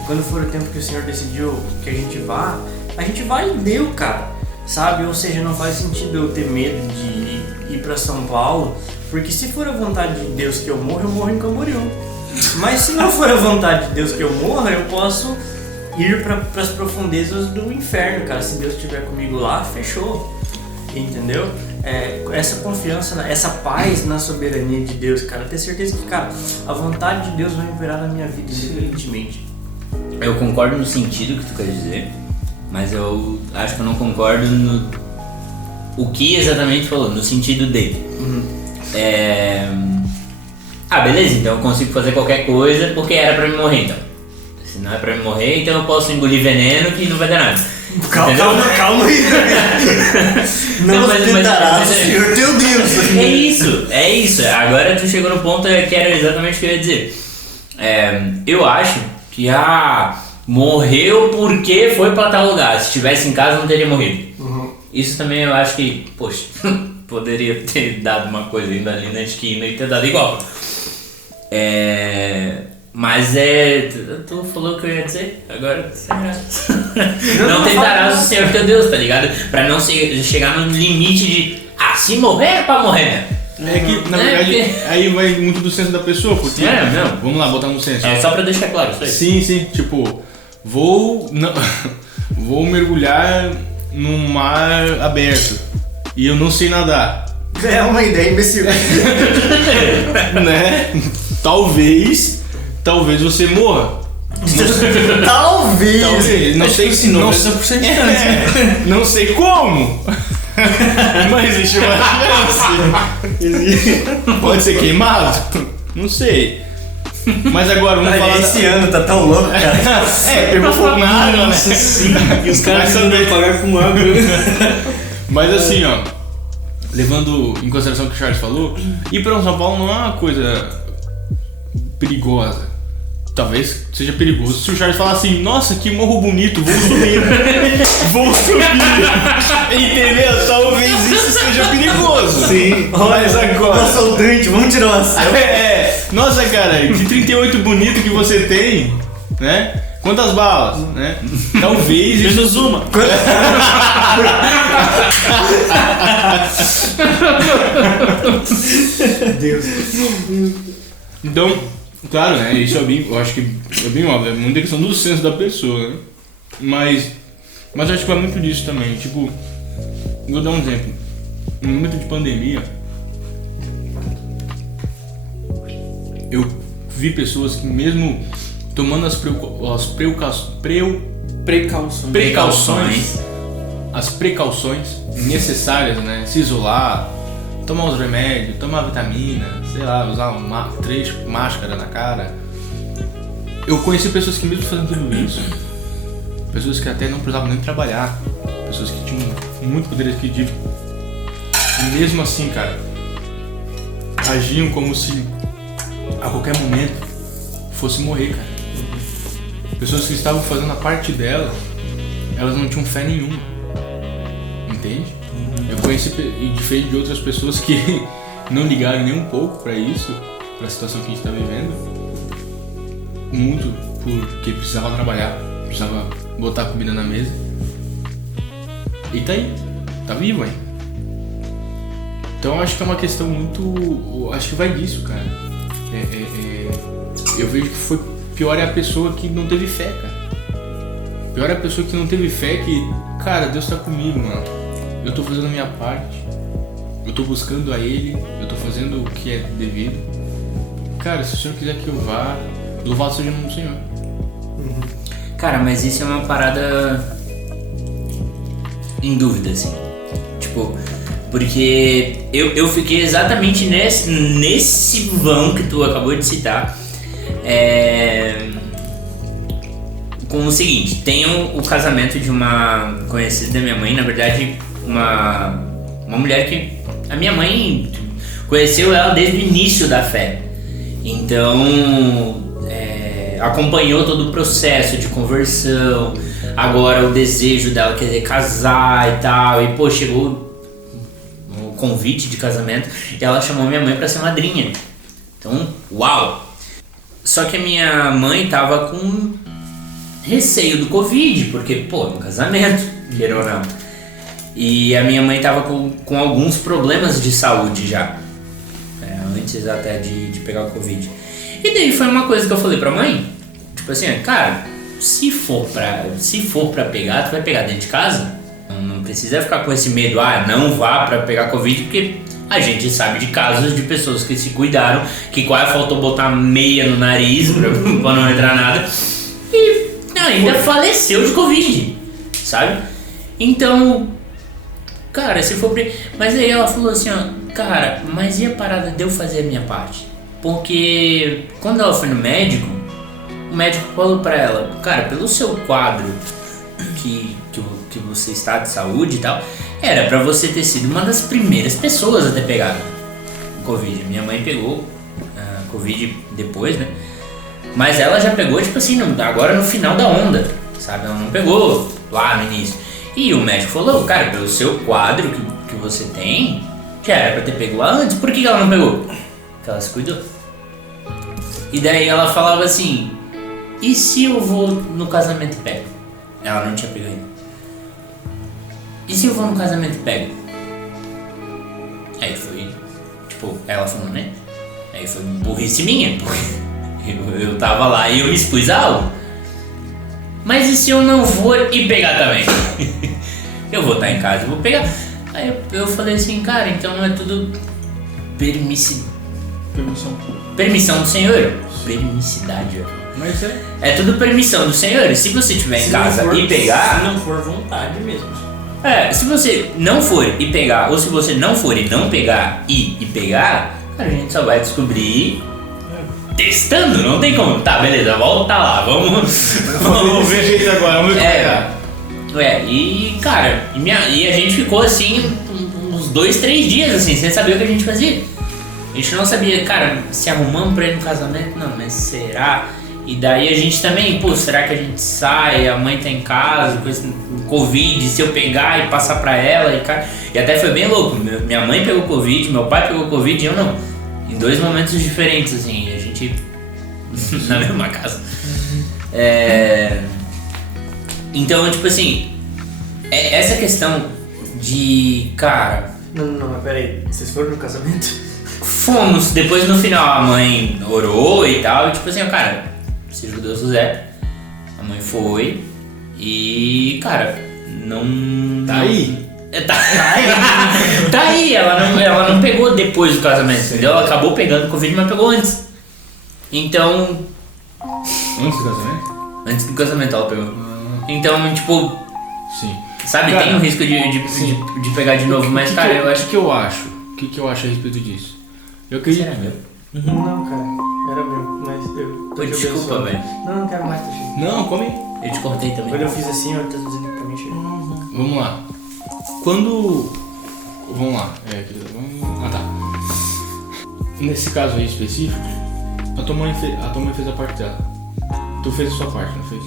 E quando for o tempo que o Senhor decidiu que a gente vai e deu, cara, sabe? Ou seja, não faz sentido eu ter medo de ir pra São Paulo, porque se for a vontade de Deus que eu morro em Camboriú. Mas se não for a vontade de Deus que eu morra, eu posso ir para as profundezas do inferno, cara. Se Deus estiver comigo lá, fechou. Entendeu? Essa confiança, essa paz na soberania de Deus, cara. Ter certeza que, cara, a vontade de Deus vai imperar na minha vida, independentemente. Eu concordo no sentido que tu quer dizer, mas eu acho que eu não concordo no o que exatamente falou, no sentido dele. Beleza, então eu consigo fazer qualquer coisa porque era pra me morrer, então. Se não é pra me morrer, então eu posso engolir veneno que não vai dar nada. Calma aí. Não tentarás, Senhor teu Deus. É isso. Agora tu chegou no ponto que era exatamente o que eu ia dizer. Eu acho que morreu porque foi pra tal lugar. Se estivesse em casa não teria morrido. Isso também eu acho que, poxa, poderia ter dado uma coisa ainda ali na esquina e ter dado igual. Mas tu falou o que eu ia dizer, agora sem graça. Não tentarás o Senhor teu Deus, tá ligado? Pra não chegar no limite de, se morrer é pra morrer. É que, na verdade, aí vai muito do senso da pessoa, porque... não. Vamos lá, botar no senso. Só pra deixar claro isso aí. Sim, tipo, vou mergulhar num mar aberto e eu não sei nadar. É uma ideia imbecil. Né? Talvez você morra. Talvez. Não sei se não 90% de chance. não sei como. Mas existe uma chance. Pode ser queimado? Não sei. Mas agora vamos falar Esse ano tá tão louco, cara. pegou fogo na água, né? Nossa, sim. E os caras Vai saber. precisam pagar com água. Mas assim, ó, levando em consideração o que o Charles falou, ir para São Paulo não é uma coisa perigosa. Talvez seja perigoso se o Charles falar assim, nossa, que morro bonito, vou subir. Vou subir. Entendeu? Talvez isso seja perigoso. Sim. Mas agora... Nossa, o Dante, vamos tirar uma selfie. Nossa, cara, que 38 bonito que você tem, né? Quantas balas, né? Talvez isso... Menos uma. Deus. Então, claro, né? Isso é bem, eu acho que é bem óbvio, é muita questão do senso da pessoa, né? Mas eu acho que é muito disso também. Tipo, vou dar um exemplo. No momento de pandemia, eu vi pessoas que mesmo tomando as precauções necessárias, né? Se isolar, tomar os remédios, tomar vitamina, sei lá, usar 3 máscaras na cara. Eu conheci pessoas que mesmo fazendo tudo isso, pessoas que até não precisavam nem trabalhar, pessoas que tinham muito poder aquisitivo, e mesmo assim, cara, agiam como se a qualquer momento fosse morrer, cara. Pessoas que estavam fazendo a parte dela, elas não tinham fé nenhuma. Entende? Eu conheci, e diferente de outras pessoas que não ligaram nem um pouco pra isso, pra situação que a gente tá vivendo, muito porque precisava trabalhar, precisava botar comida na mesa. E tá aí, tá vivo ainda. Então eu acho que é uma questão muito... Acho que vai disso, cara. Eu vejo que foi pior é a pessoa que não teve fé, cara. Pior é a pessoa que não teve fé que, cara, Deus tá comigo, mano. Eu tô fazendo a minha parte. Eu tô buscando a Ele. Eu tô fazendo o que é devido. Cara, se o Senhor quiser que eu vá, louvado seja o nome do Senhor. Cara, mas isso é uma parada em dúvida, assim. Tipo, porque eu fiquei exatamente nesse vão que tu acabou de citar. Com o seguinte, tenho o casamento de uma conhecida da minha mãe, na verdade, uma mulher que a minha mãe conheceu ela desde o início da fé. Então, acompanhou todo o processo de conversão, agora o desejo dela querer casar e tal, e pô, chegou o convite de casamento e ela chamou minha mãe pra ser madrinha. Então, uau! Só que a minha mãe tava com receio do Covid, porque, pô, um casamento, queira ou não. E a minha mãe tava com alguns problemas de saúde já, antes até de pegar o Covid. E daí foi uma coisa que eu falei pra mãe, tipo assim, cara, se for pra pegar, tu vai pegar dentro de casa. Não precisa ficar com esse medo, não vá pra pegar Covid, porque a gente sabe de casos de pessoas que se cuidaram, que quase faltou botar meia no nariz pra não entrar nada, e ainda faleceu de Covid, sabe? Então, cara, se for... Mas aí ela falou assim, cara, mas e a parada de eu fazer a minha parte? Porque quando ela foi no médico, o médico falou pra ela, cara, pelo seu quadro que você está de saúde e tal, era pra você ter sido uma das primeiras pessoas a ter pegado o Covid. Minha mãe pegou Covid depois, né? Mas ela já pegou, tipo assim, agora no final da onda, sabe? Ela não pegou lá no início. E o médico falou, cara, pelo seu quadro que você tem, já era pra ter pego lá antes. Por que ela não pegou? Porque ela se cuidou. E daí ela falava assim, e se eu vou no casamento e pego? Ela não tinha pegado ainda. E se eu vou no casamento e pego? Aí foi, tipo, ela falou, né? Aí foi burrice minha, porque eu tava lá e eu me expus a algo. Mas mas e se eu não for e pegar também? Eu vou estar em casa, eu vou pegar. Aí eu falei assim, cara, então é tudo permissão do Senhor. Permissidade, Mas é. é tudo permissão do Senhor. Se você estiver em casa e pegar. Se não for vontade mesmo. Se você não for e pegar, ou se você não for e não pegar e pegar, cara, a gente só vai descobrir testando, não tem como. Tá, beleza, volta lá, vamos ver jeito agora, vamos ver. E cara, e a gente ficou assim uns 2, 3 dias assim, sem saber o que a gente fazia. A gente não sabia, cara, se arrumamos pra ir no casamento, não, mas será? E daí a gente também, pô, será que a gente sai, a mãe tá em casa, com esse Covid, se eu pegar e passar pra ela, e até foi bem louco, minha mãe pegou Covid, meu pai pegou Covid e eu não. Em 2 momentos diferentes, assim, a gente na mesma casa. Então, tipo assim, essa questão de, cara... Não, mas peraí, vocês foram no casamento? Fomos, depois no final a mãe orou e tal, e tipo assim, cara, seja o Deus quiser, a mãe foi e, cara, não... Tá aí. Tá aí, ela não pegou depois do casamento, entendeu? Ela acabou pegando Covid, mas pegou antes. Então... Antes do casamento? Antes do casamento ela pegou. Então, tipo... Sim. Sabe, Cara, tem o risco de pegar de novo, mas, cara, eu acho... O que eu acho a respeito disso? Eu acredito... Será meu? Não, cara, era meu, mas eu... Pô, desculpa, velho. Não quero mais, tá cheio. Não, come aí. Eu te cortei também. Quando eu fiz assim, eu tô dizendo que pra mim chega. Vamos lá. Quando... Vamos lá. Tá. Nesse caso aí específico, a tua mãe fez a parte dela. Tu fez a sua parte, não fez?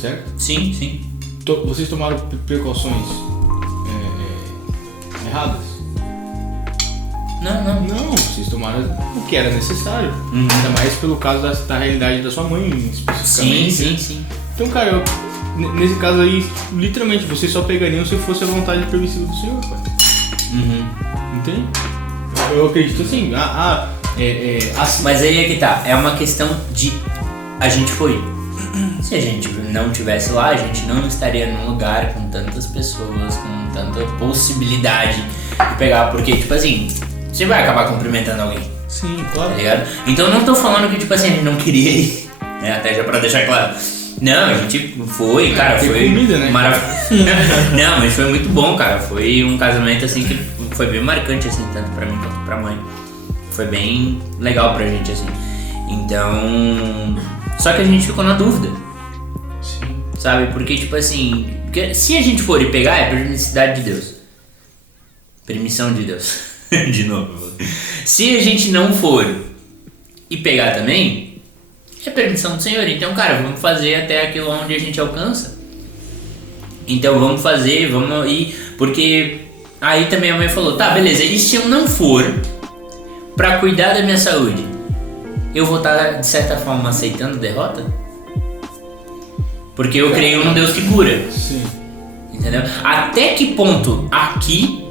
Certo? Sim. Vocês tomaram precauções erradas? Não, vocês tomaram o que era necessário. Ainda mais pelo caso da realidade da sua mãe, especificamente. Sim. Então, cara, nesse caso aí, literalmente, vocês só pegariam se fosse a vontade permissiva do Senhor, pai. Entende? Eu acredito assim. Assim. Mas aí é que tá, é uma questão de... A gente foi. Se a gente não tivesse lá, a gente não estaria num lugar com tantas pessoas, com tanta possibilidade de pegar, porque, tipo assim, você vai acabar cumprimentando alguém. Sim, claro. Tá ligado? Então eu não tô falando que, tipo assim, a gente não queria ir, né? Até já pra deixar claro. Não, a gente foi, cara, tem foi comida, né? maravilhoso. Não, mas foi muito bom, cara. Foi um casamento, assim, que foi bem marcante, assim, tanto pra mim quanto pra mãe. Foi bem legal pra gente, assim. Então... Só que a gente ficou na dúvida. Sim. Sabe? Porque, tipo assim, se a gente for e pegar, é permissividade de Deus. Permissão de Deus. De novo. Se a gente não for e pegar também, é permissão do Senhor. Então, cara, vamos fazer até aquilo onde a gente alcança. Então, vamos fazer, vamos ir. Porque aí também a mãe falou, tá, beleza, e se eu não for pra cuidar da minha saúde, eu vou estar, de certa forma, aceitando derrota? Porque eu creio num Deus que cura. Sim. Entendeu? Até que ponto aqui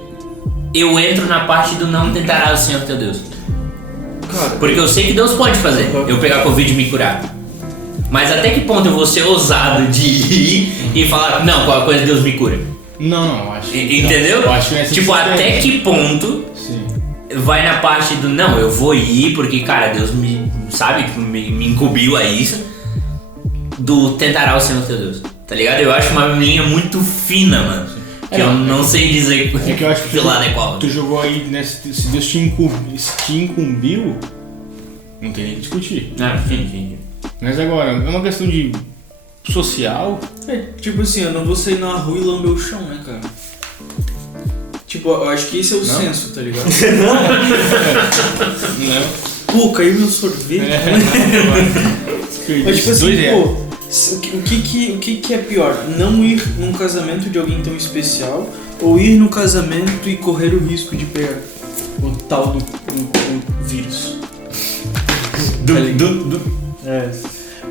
eu entro na parte do não tentarás o Senhor teu Deus? Cara, Porque eu sei que Deus pode fazer, eu pegar Covid e me curar. Mas até que ponto eu vou ser ousado de ir e falar, não, qualquer coisa Deus me cura? Não, acho que... Entendeu? Eu acho que nessa tipo, até que ponto... Sim. Vai na parte do não, eu vou ir porque, cara, Deus me, sabe, me incumbiu a isso. Do tentará o Senhor teu Deus, tá ligado? Eu acho uma linha muito fina, mano. Que eu não sei dizer que eu acho que lado é qual. Tu jogou aí, né? Se Deus te incumbiu, não tem nem que discutir. Sim. Mas agora, é uma questão de social. tipo assim, eu não vou sair na rua e lamber o chão, né, cara? Tipo, eu acho que esse é o senso, tá ligado? Não. Pô, caiu meu sorvete. Mas tipo assim, o que é pior? Não ir num casamento de alguém tão especial ou ir no casamento e correr o risco de pegar o tal do vírus?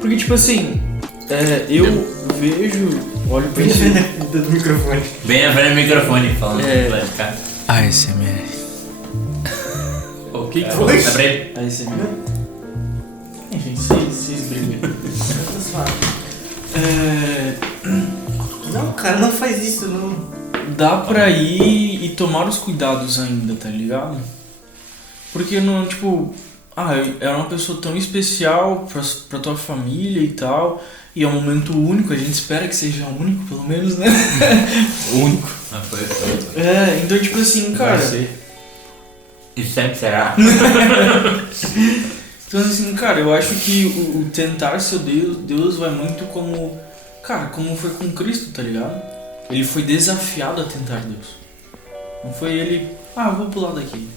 Porque tipo assim, eu vejo... Olha pra isso. Do microfone. Bem na frente do microfone, falando vai ficar. ASMR. O que foi? Tá pra ele? ASMR? Enfim, vocês brigam. Não, cara, não faz isso, não. Dá pra ir e tomar os cuidados ainda, tá ligado? Porque não, tipo, é uma pessoa tão especial pra tua família e tal, e é um momento único, a gente espera que seja único, pelo menos, né? Único. Foi. Então, tipo assim, cara. Vai ser. E sempre será. Então, assim, cara, eu acho que o tentar ser Deus vai muito como. Cara, como foi com Cristo, tá ligado? Ele foi desafiado a tentar Deus. Não foi ele, vou pular daqui.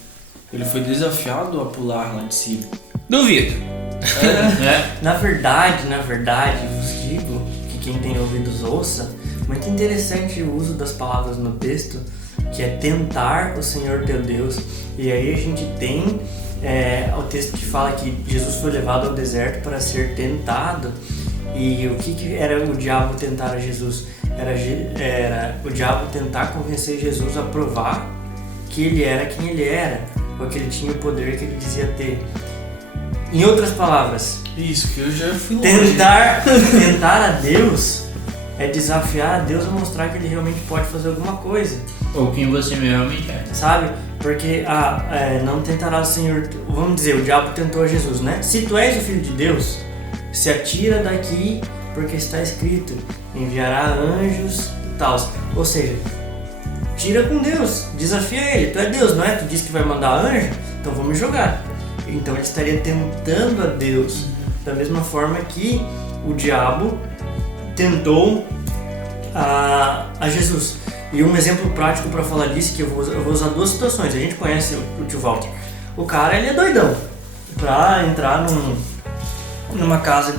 Ele foi desafiado a pular lá de cima. Duvido. Na verdade, vos digo que quem tem ouvidos ouça, muito interessante o uso das palavras no texto, que é tentar o Senhor teu Deus. E aí a gente tem o texto que fala que Jesus foi levado ao deserto para ser tentado. E o que era o diabo tentar a Jesus? Era o diabo tentar convencer Jesus a provar que ele era quem ele era, ou que ele tinha o poder que ele dizia ter. Em outras palavras, Isso, que eu já fui longe. tentar a Deus é desafiar a Deus a mostrar que ele realmente pode fazer alguma coisa, Ou quem você realmente é. sabe? Porque não tentará o Senhor. Vamos dizer, o diabo tentou a Jesus, né? Se tu és o Filho de Deus, se atira daqui, porque está escrito, enviará anjos e tal. Ou seja, tira com Deus, desafia ele. Tu é Deus, não é? Tu disse que vai mandar anjo, então vamos jogar. Então ele estaria tentando a Deus, da mesma forma que o diabo tentou a Jesus. E um exemplo prático para falar disso, que eu vou usar duas situações. A gente conhece o tio Walter. O cara, ele é doidão pra entrar numa casa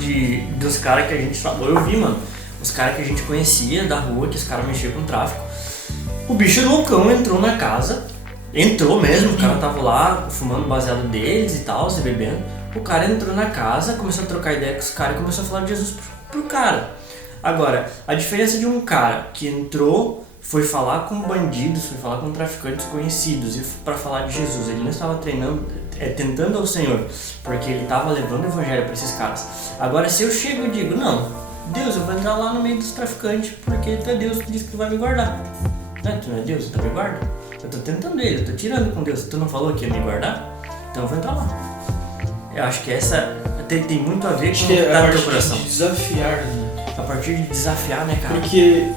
dos caras que a gente falou. Eu vi, mano, os caras que a gente conhecia da rua, que os caras mexiam com tráfico. O bicho loucão entrou na casa, entrou mesmo, o cara tava lá fumando baseado deles e tal, se bebendo. O cara entrou na casa, começou a trocar ideia com os caras e começou a falar de Jesus pro cara. Agora, a diferença de um cara que entrou, foi falar com bandidos, foi falar com traficantes conhecidos e para falar de Jesus. Ele não estava tentando ao Senhor, porque ele estava levando o evangelho para esses caras. Agora, se eu chego e digo, não, Deus, eu vou entrar lá no meio dos traficantes, porque tu é Deus que disse que tu vai me guardar. Não, tu não é Deus, tu me guarda. Eu tô tentando ele, eu tô tirando com Deus. Tu não falou que ia me guardar? Então eu vou entrar lá. Eu acho que essa tem muito a ver com o que tá no teu coração. De desafiar, né? A partir de desafiar, né, cara? Porque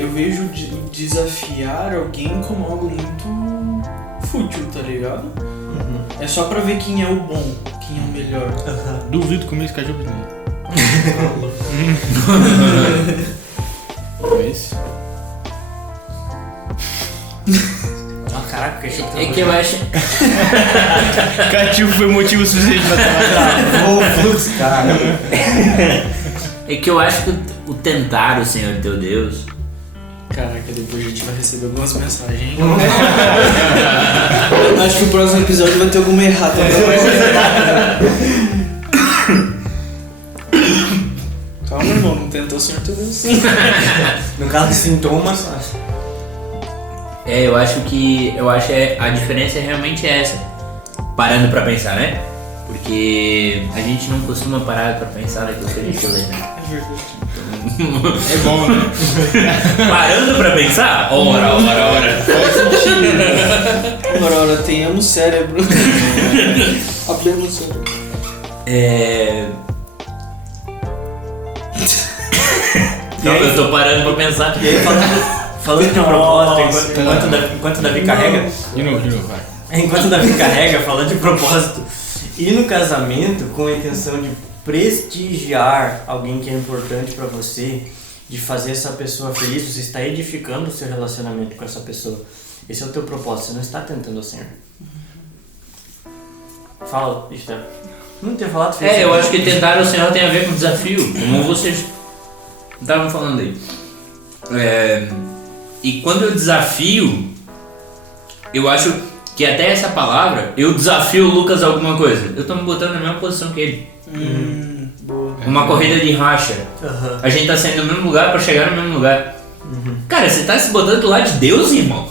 eu vejo desafiar alguém como algo muito fútil, tá ligado? Uhum. É só pra ver quem é o bom, quem é o melhor. Uhum. Duvido comer esse caju brasileiro. Esse. Caraca, que achei É que eu acho. Cativo foi motivo suficiente pra trabalhar. cara. É que eu acho que o tentar o Senhor teu Deus. Caraca, depois a gente vai receber algumas mensagens. Acho que o próximo episódio vai ter alguma errata. Calma, irmão, não tentou o Senhor teu Deus. No caso de sintomas, Eu acho que a diferença realmente é essa. Parando pra pensar, né? Porque a gente não costuma parar pra pensar naquilo que a gente lê, né? É verdade. É bom, né? Parando pra pensar? Ora. Ora, tenhamos cérebro. Apenas cérebro. Não, eu tô parando pra pensar. e aí falando de propósito, enquanto Davi carrega. De novo, vai. Enquanto Davi carrega, falando de propósito, ir no casamento com a intenção de prestigiar alguém que é importante pra você, de fazer essa pessoa feliz, você está edificando o seu relacionamento com essa pessoa. Esse é o teu propósito, você não está tentando ao Senhor. Fala, Esther. Não tinha falado, filho. Eu acho que tentar o Senhor tem a ver com desafio, como vocês estavam falando aí. E quando eu desafio, eu acho que até essa palavra, eu desafio o Lucas a alguma coisa. Eu tô me botando na mesma posição que ele. Boa. Uma corrida de racha. Aham. A gente tá saindo do mesmo lugar pra chegar no mesmo lugar. Uhum. Cara, você tá se botando do lado de Deus, irmão.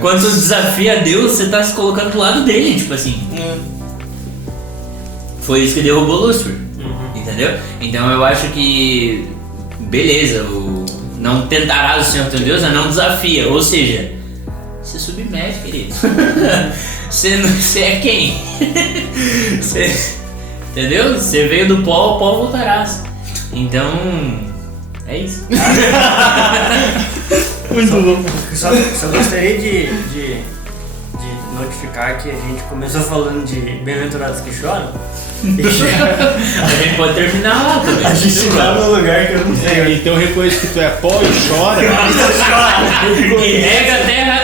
Quando você desafia Deus, você tá se colocando do lado dele, tipo assim. Foi isso que derrubou Lúcifer. Uhum. Entendeu? Então eu acho que, beleza, o não tentarás o Senhor teu Deus, não desafia. Ou seja, você submete, querido. Você é quem? Entendeu? Você veio do pó, ao pó voltarás. Então, é isso. Muito bom. Só gostaria de notificar que a gente começou falando de Bem-aventurados que choram. A gente pode terminar lá também. A gente tá num lugar que eu não sei. Então reconhece que tu é pó e chora. E rega a terra.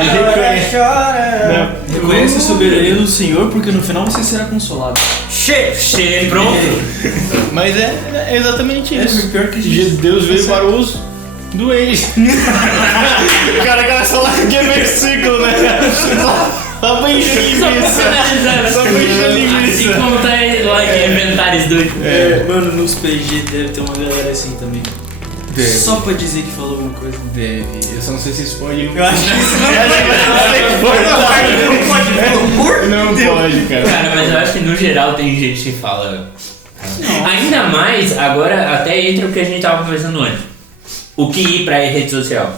Agora chora. Reconheça a soberania do Senhor, porque no final você será consolado. Pronto. Mas é exatamente É isso. pior que a gente. Deus veio para os doentes. O cara só lá que é versículo, né? Só pra encher linguiça. Só pra encher linguiça. Assim como tá aí lá em Inventares doido. Mano, nos PG deve ter uma galera assim também. Deve. Só pra dizer que falou alguma coisa. Deve. Eu só não sei se isso pode. Eu acho que isso Não pode, cara. Cara, mas eu acho que no geral tem gente que fala. Ainda mais, agora até entra o que a gente tava conversando antes. O que ir pra rede social?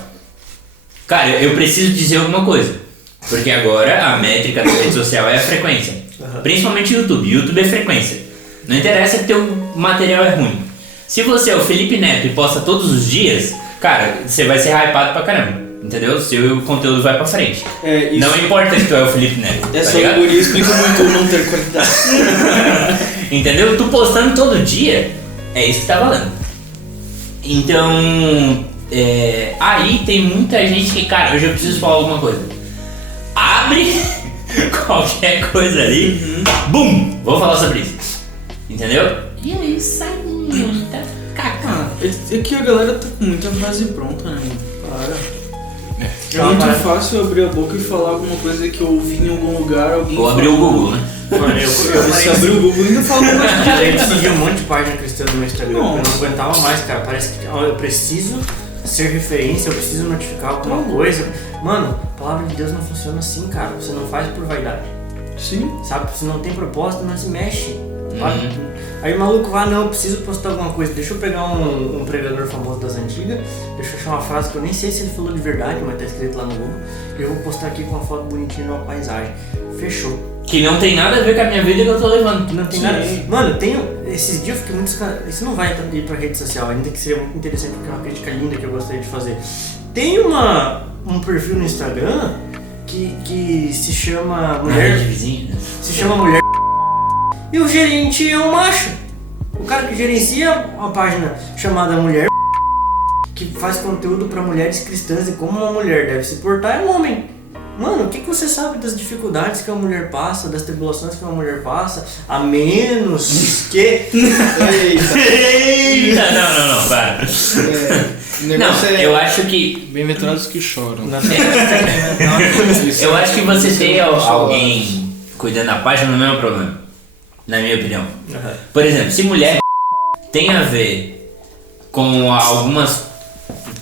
Cara, eu preciso dizer alguma coisa. Porque agora a métrica da rede social é a frequência. Principalmente o YouTube. YouTube é frequência. Não interessa que teu material é ruim. Se você é o Felipe Neto e posta todos os dias, cara, você vai ser hypado pra caramba. Entendeu? Seu conteúdo vai pra frente. É, isso. Não importa que tu é o Felipe Neto. Tá Essa ligado? alegoria explica muito o não ter qualidade. Entendeu? Tu postando todo dia, é isso que tá valendo. Então, aí tem muita gente que, cara, hoje eu preciso falar alguma coisa. Abre qualquer coisa ali, bum, vou falar sobre isso. Entendeu? E aí sai muita caca. É que a galera tá com muita frase pronta, né, mano? Para. É muito fácil eu abrir a boca e falar alguma coisa que eu ouvi em algum lugar, alguém Vou abrir o Google, né? Se abrir o Google ainda fala alguma coisa. Eu segui um monte de página cristã no meu Instagram. Eu não Nossa. aguentava mais, cara. Parece que eu preciso ser referência, eu preciso notificar alguma coisa. Mano, a palavra de Deus não funciona assim, cara. Você não faz por vaidade. Sim. Sabe? Se não tem propósito, não se mexe. Sabe? Aí o maluco vai, não, eu preciso postar alguma coisa. Deixa eu pegar um pregador famoso das antigas. Deixa eu achar uma frase que eu nem sei se ele falou de verdade, mas tá escrito lá no Google. E eu vou postar aqui com uma foto bonitinha numa paisagem. Fechou. Que não tem nada a ver com a minha vida que eu tô levando. Não tem Sim. nada. Mano, esses dias eu fiquei muito. Isso não vai ir pra rede social, ainda que seria muito interessante, porque é uma crítica linda que eu gostaria de fazer. Tem um perfil no Instagram que se chama Mulher. De vizinho, né? Se chama Mulher. E o gerente é um macho. O cara que gerencia uma página chamada Mulher, que faz conteúdo pra mulheres cristãs e como uma mulher deve se portar, é um homem. Mano, o que você sabe das dificuldades que uma mulher passa, das tribulações que uma mulher passa, a menos que... Eita, não, para. O negócio Não, eu acho que Bem-aventurados que choram. eu acho que você ter alguém cuidando da página não é um problema, na minha opinião. Por exemplo, se mulher tem a ver com algumas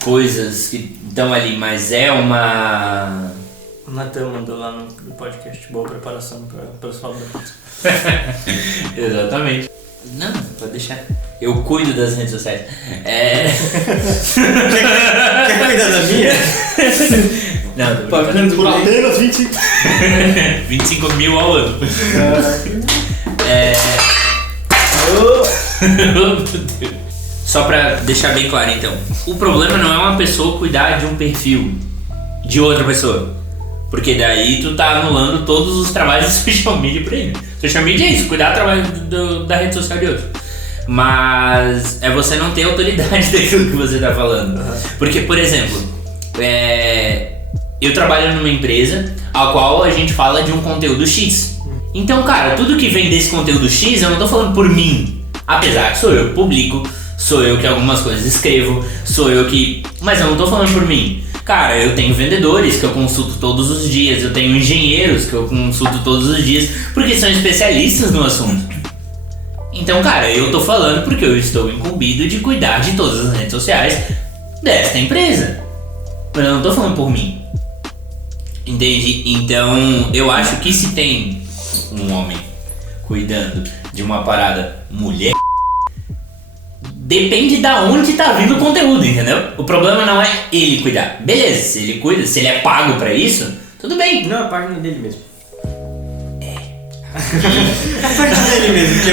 coisas que estão ali, mas é uma... O Natan mandou lá no podcast, boa preparação para o saldo da pizza. Exatamente. Não, pode deixar. Eu cuido das redes sociais. Quer cuidar da minha? Não, tô brincando. Pagando por aí. Apenas 25. 25 mil ao ano. Meu Deus. Só pra deixar bem claro então, o problema não é uma pessoa cuidar de um perfil de outra pessoa, porque daí tu tá anulando todos os trabalhos de social media por aí. Social media é isso, cuidar do trabalho da rede social de outro. Mas é você não ter autoridade daquilo que você tá falando. Porque, por exemplo, eu trabalho numa empresa a qual a gente fala de um conteúdo X. Então, cara, tudo que vem desse conteúdo X, eu não tô falando por mim. Apesar que sou eu que publico, sou eu que algumas coisas escrevo, sou eu que... Mas eu não tô falando por mim. Cara, eu tenho vendedores que eu consulto todos os dias, eu tenho engenheiros que eu consulto todos os dias, porque são especialistas no assunto. Então, cara, eu tô falando porque eu estou incumbido de cuidar de todas as redes sociais desta empresa. Mas eu não tô falando por mim. Entende? Então, eu acho que se tem um homem cuidando de uma parada mulher, depende da onde tá vindo o conteúdo, entendeu? O problema não é ele cuidar. Beleza, se ele cuida, se ele é pago pra isso, tudo bem. Não, a página dele mesmo. A página dele mesmo, que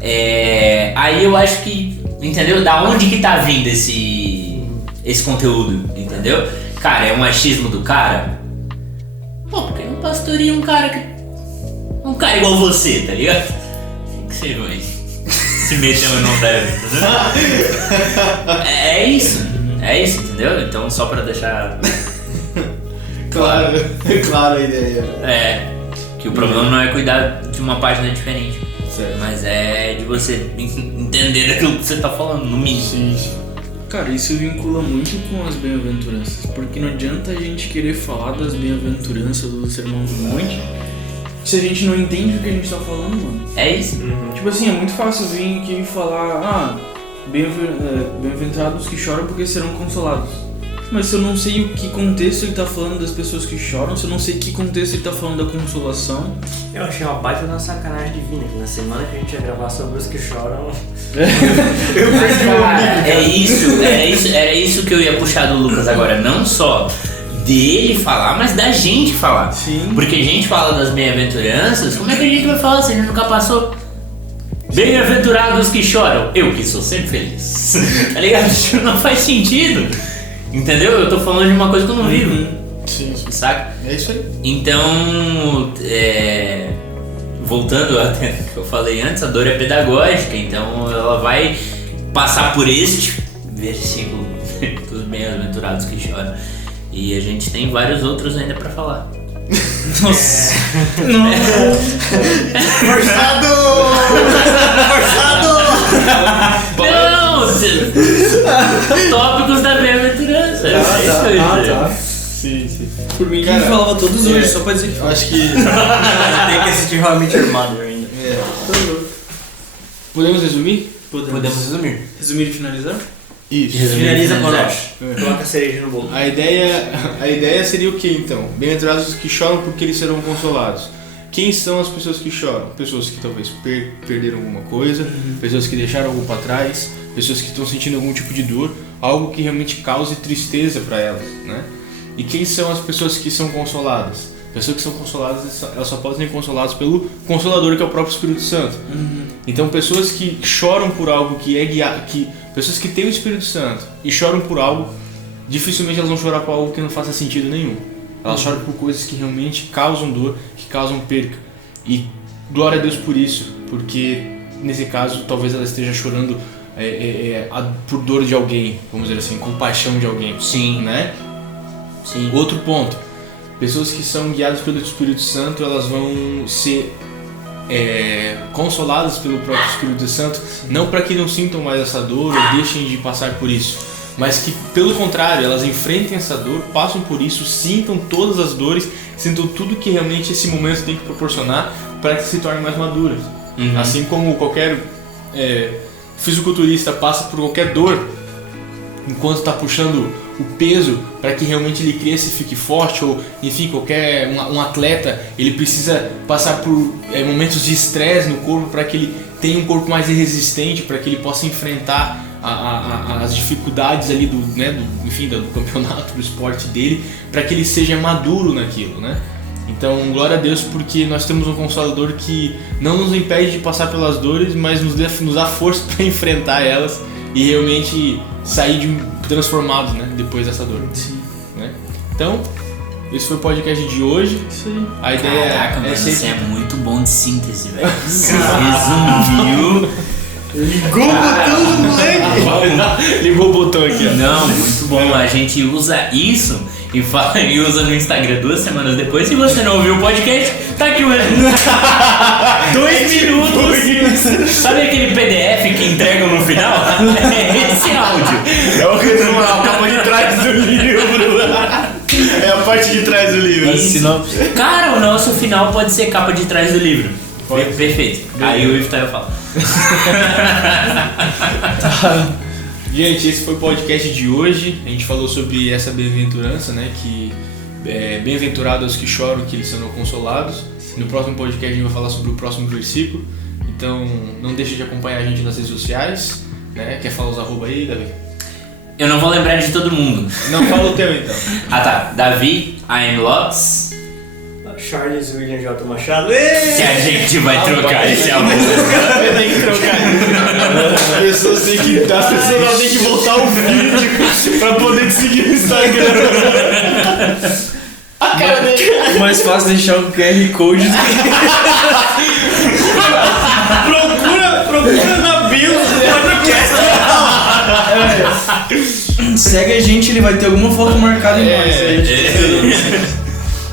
é aí eu acho que, entendeu? Da onde que tá vindo esse conteúdo, entendeu? Cara, é um achismo do cara? Pô, porque não pastoreia um cara igual você, tá ligado? Tem que ser ruim. Se meter ou não deve, entendeu? É isso, entendeu? Então só pra deixar Claro a ideia. Que o problema não é cuidar de uma página diferente, Certo. mas é de você entender aquilo que você tá falando, no mínimo. Sim. Cara, isso vincula muito com as bem-aventuranças, porque não adianta a gente querer falar das bem-aventuranças do Sermão do Monte se a gente não entende o que a gente tá falando, mano. É isso. Tipo assim, é muito fácil vir aqui e falar, bem-aventurados que choram porque serão consolados. Mas se eu não sei o que contexto ele tá falando das pessoas que choram, se eu não sei que contexto ele tá falando da consolação... Eu achei uma baita da sacanagem divina, que na semana que a gente ia gravar sobre os que choram... Era isso que eu ia puxar do Lucas agora. Não só dele falar, mas da gente falar. Sim. Porque a gente fala das bem-aventuranças, como é que a gente vai falar se a gente nunca passou? Bem-aventurados que choram, eu que sou sempre feliz. Tá ligado? Não faz sentido. Entendeu? Eu tô falando de uma coisa que eu não vivo. Sim. Saca? É isso aí. Então, voltando até o que eu falei antes, a dor é pedagógica, então ela vai passar por este versículo dos bem-aventurados que choram. E a gente tem vários outros ainda pra falar. Nossa! Forçado! Não! Tópicos da bem-aventurança. É isso que eu ia dizer. Sim. Por mim, Cara, a gente falava todos hoje, só pra dizer que Eu acho que... Tem que assistir How I Met Your Mother ainda. Podemos resumir? Podemos resumir. Resumir e finalizar? Isso. Finaliza com finalizar. nós. Coloca a cereja no bolo. A ideia seria o que então? Bem-aventurados que choram porque eles serão consolados. Quem são as pessoas que choram? Pessoas que talvez perderam alguma coisa, pessoas que deixaram algo para trás, pessoas que estão sentindo algum tipo de dor, algo que realmente cause tristeza para elas, né? E quem são as pessoas que são consoladas? Pessoas que são consoladas, elas só podem ser consoladas pelo Consolador, que é o próprio Espírito Santo. Então, pessoas que choram por algo que é guiado, pessoas que têm o Espírito Santo e choram por algo, dificilmente elas vão chorar por algo que não faça sentido nenhum. Elas choram por coisas que realmente causam dor, que causam perca. E glória a Deus por isso, porque nesse caso talvez ela esteja chorando por dor de alguém, vamos dizer assim, compaixão de alguém. Sim. Né? Sim. Outro ponto. Pessoas que são guiadas pelo Espírito Santo, elas vão ser consoladas pelo próprio Espírito Santo, não para que não sintam mais essa dor ou deixem de passar por isso, mas que, pelo contrário, elas enfrentem essa dor, passam por isso, sintam todas as dores, sintam tudo que realmente esse momento tem que proporcionar para que se tornem mais maduras. Assim como qualquer fisiculturista passa por qualquer dor enquanto está puxando o peso para que realmente ele cresça e fique forte, ou enfim, qualquer um atleta, ele precisa passar por momentos de estresse no corpo para que ele tenha um corpo mais resistente, para que ele possa enfrentar as dificuldades ali do campeonato, do esporte dele, para que ele seja maduro naquilo, né? Então, glória a Deus, porque nós temos um Consolador que não nos impede de passar pelas dores, mas nos dá força para enfrentar elas e realmente sair transformados, né, depois dessa dor. Sim. Né? Então, esse foi o podcast de hoje. Isso aí. A ideia Caraca, mano, sempre... você é muito bom de síntese, velho. Você resumiu. Ligou o botão do moleque! Ligou o botão aqui, ó. Não, muito bom. A gente usa isso e usa no Instagram 2 semanas depois. Se você não ouviu o podcast, tá aqui o resumo. 2 minutos. Sabe aquele PDF que entregam no final? É esse áudio. É o resumo, a capa de trás do livro. É a parte de trás do livro. Cara, o nosso final pode ser capa de trás do livro. Perfeito. Aí o Ivo tá, eu falo. Gente, esse foi o podcast de hoje. A gente falou sobre essa bem-aventurança, né? Que bem-aventurados os que choram, que eles serão consolados. No próximo podcast a gente vai falar sobre o próximo versículo. Então não deixe de acompanhar a gente nas redes sociais, né? Quer falar os arroba aí, Davi? Eu não vou lembrar de todo mundo. Não, fala o teu então. Ah tá, Davi, I am Lots. Charles William J. Machado. Que a gente vai trocar esse amor. Tem que trocar. As pessoas têm que voltar o vídeo pra poder te seguir no Instagram. A cara dele. Mais fácil deixar o QR Code do que... Procura na bio do podcast. Segue a gente, ele vai ter alguma foto marcada em nós.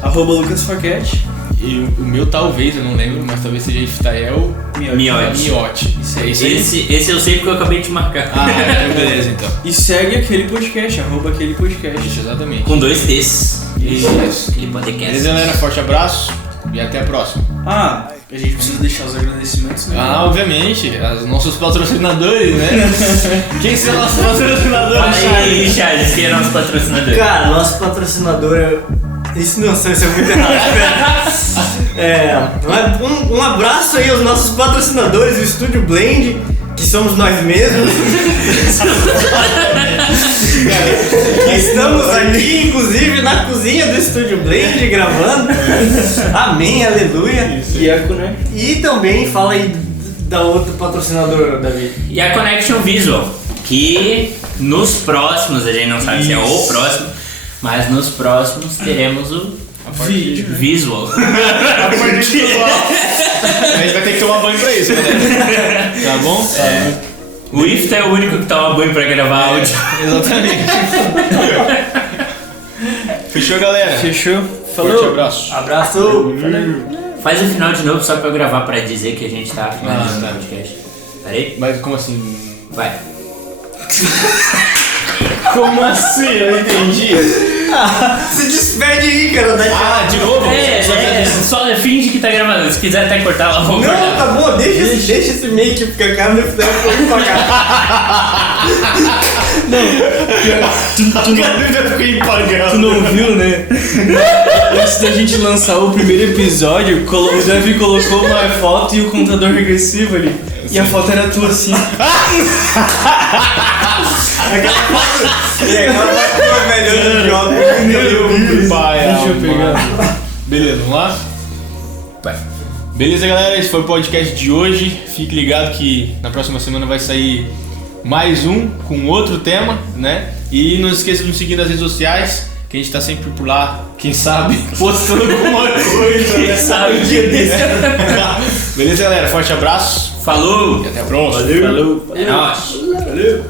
Arroba Lucas Faquete. E o meu talvez, eu não lembro, mas talvez seja Iftael Miotti. Isso é isso aí. Esse eu sei porque eu acabei de marcar. Ah, beleza então. E segue aquele podcast, arroba aquele podcast. Isso, exatamente. Com 2 T's. Isso. Aquele podcast. Beleza, galera? Forte abraço e até a próxima. Ah, a gente precisa deixar os agradecimentos, né? Ah, obviamente, os nossos patrocinadores, né? Quem são nossos patrocinadores? Aí, Charles, quem é nosso patrocinador? Cara, nosso patrocinador é... Isso não sei se é muito errado. Um abraço aí aos nossos patrocinadores, o Estúdio Blend, que somos nós mesmos. Estamos aqui, inclusive, na cozinha do Estúdio Blend gravando. Amém, aleluia. E a Connection. E também fala aí da outro patrocinador, Davi. E a Connection Visual, que nos próximos, a gente não sabe se é o próximo, mas nos próximos teremos o Vídeo. visual. A parte visual. A gente vai ter que tomar banho pra isso, né? Tá bom? O Ifta é o único que toma banho pra gravar áudio. Exatamente. Fechou, galera? Fechou? Forte Falou? abraço. Abraço. Faz o final de novo só pra eu gravar pra dizer que a gente tá finalizando Ah, tá. o podcast. Peraí? Mas como assim? Vai. Como assim? Eu não entendi. Se despede aí, cara. Ah, de novo? Só finge que tá gravando. Se quiser até cortar lá, vou Não, cortar. tá bom, deixa esse make, porque a câmera fizer um pouco pra cá. Tu não viu, né? Antes da gente lançar o primeiro episódio, o Davi colocou uma foto e o contador regressivo ali. E a foto era tua assim. Deixa eu pegar. Beleza, vamos lá? Vai. Beleza, galera, esse foi o podcast de hoje. Fique ligado que na próxima semana vai sair mais um com outro tema, né? E não esqueça de nos seguir nas redes sociais, que a gente tá sempre por lá, quem sabe, postando alguma coisa. Quem sabe um dia desse. Beleza, galera? Forte abraço Falou! e até a próxima. É nóis! Valeu.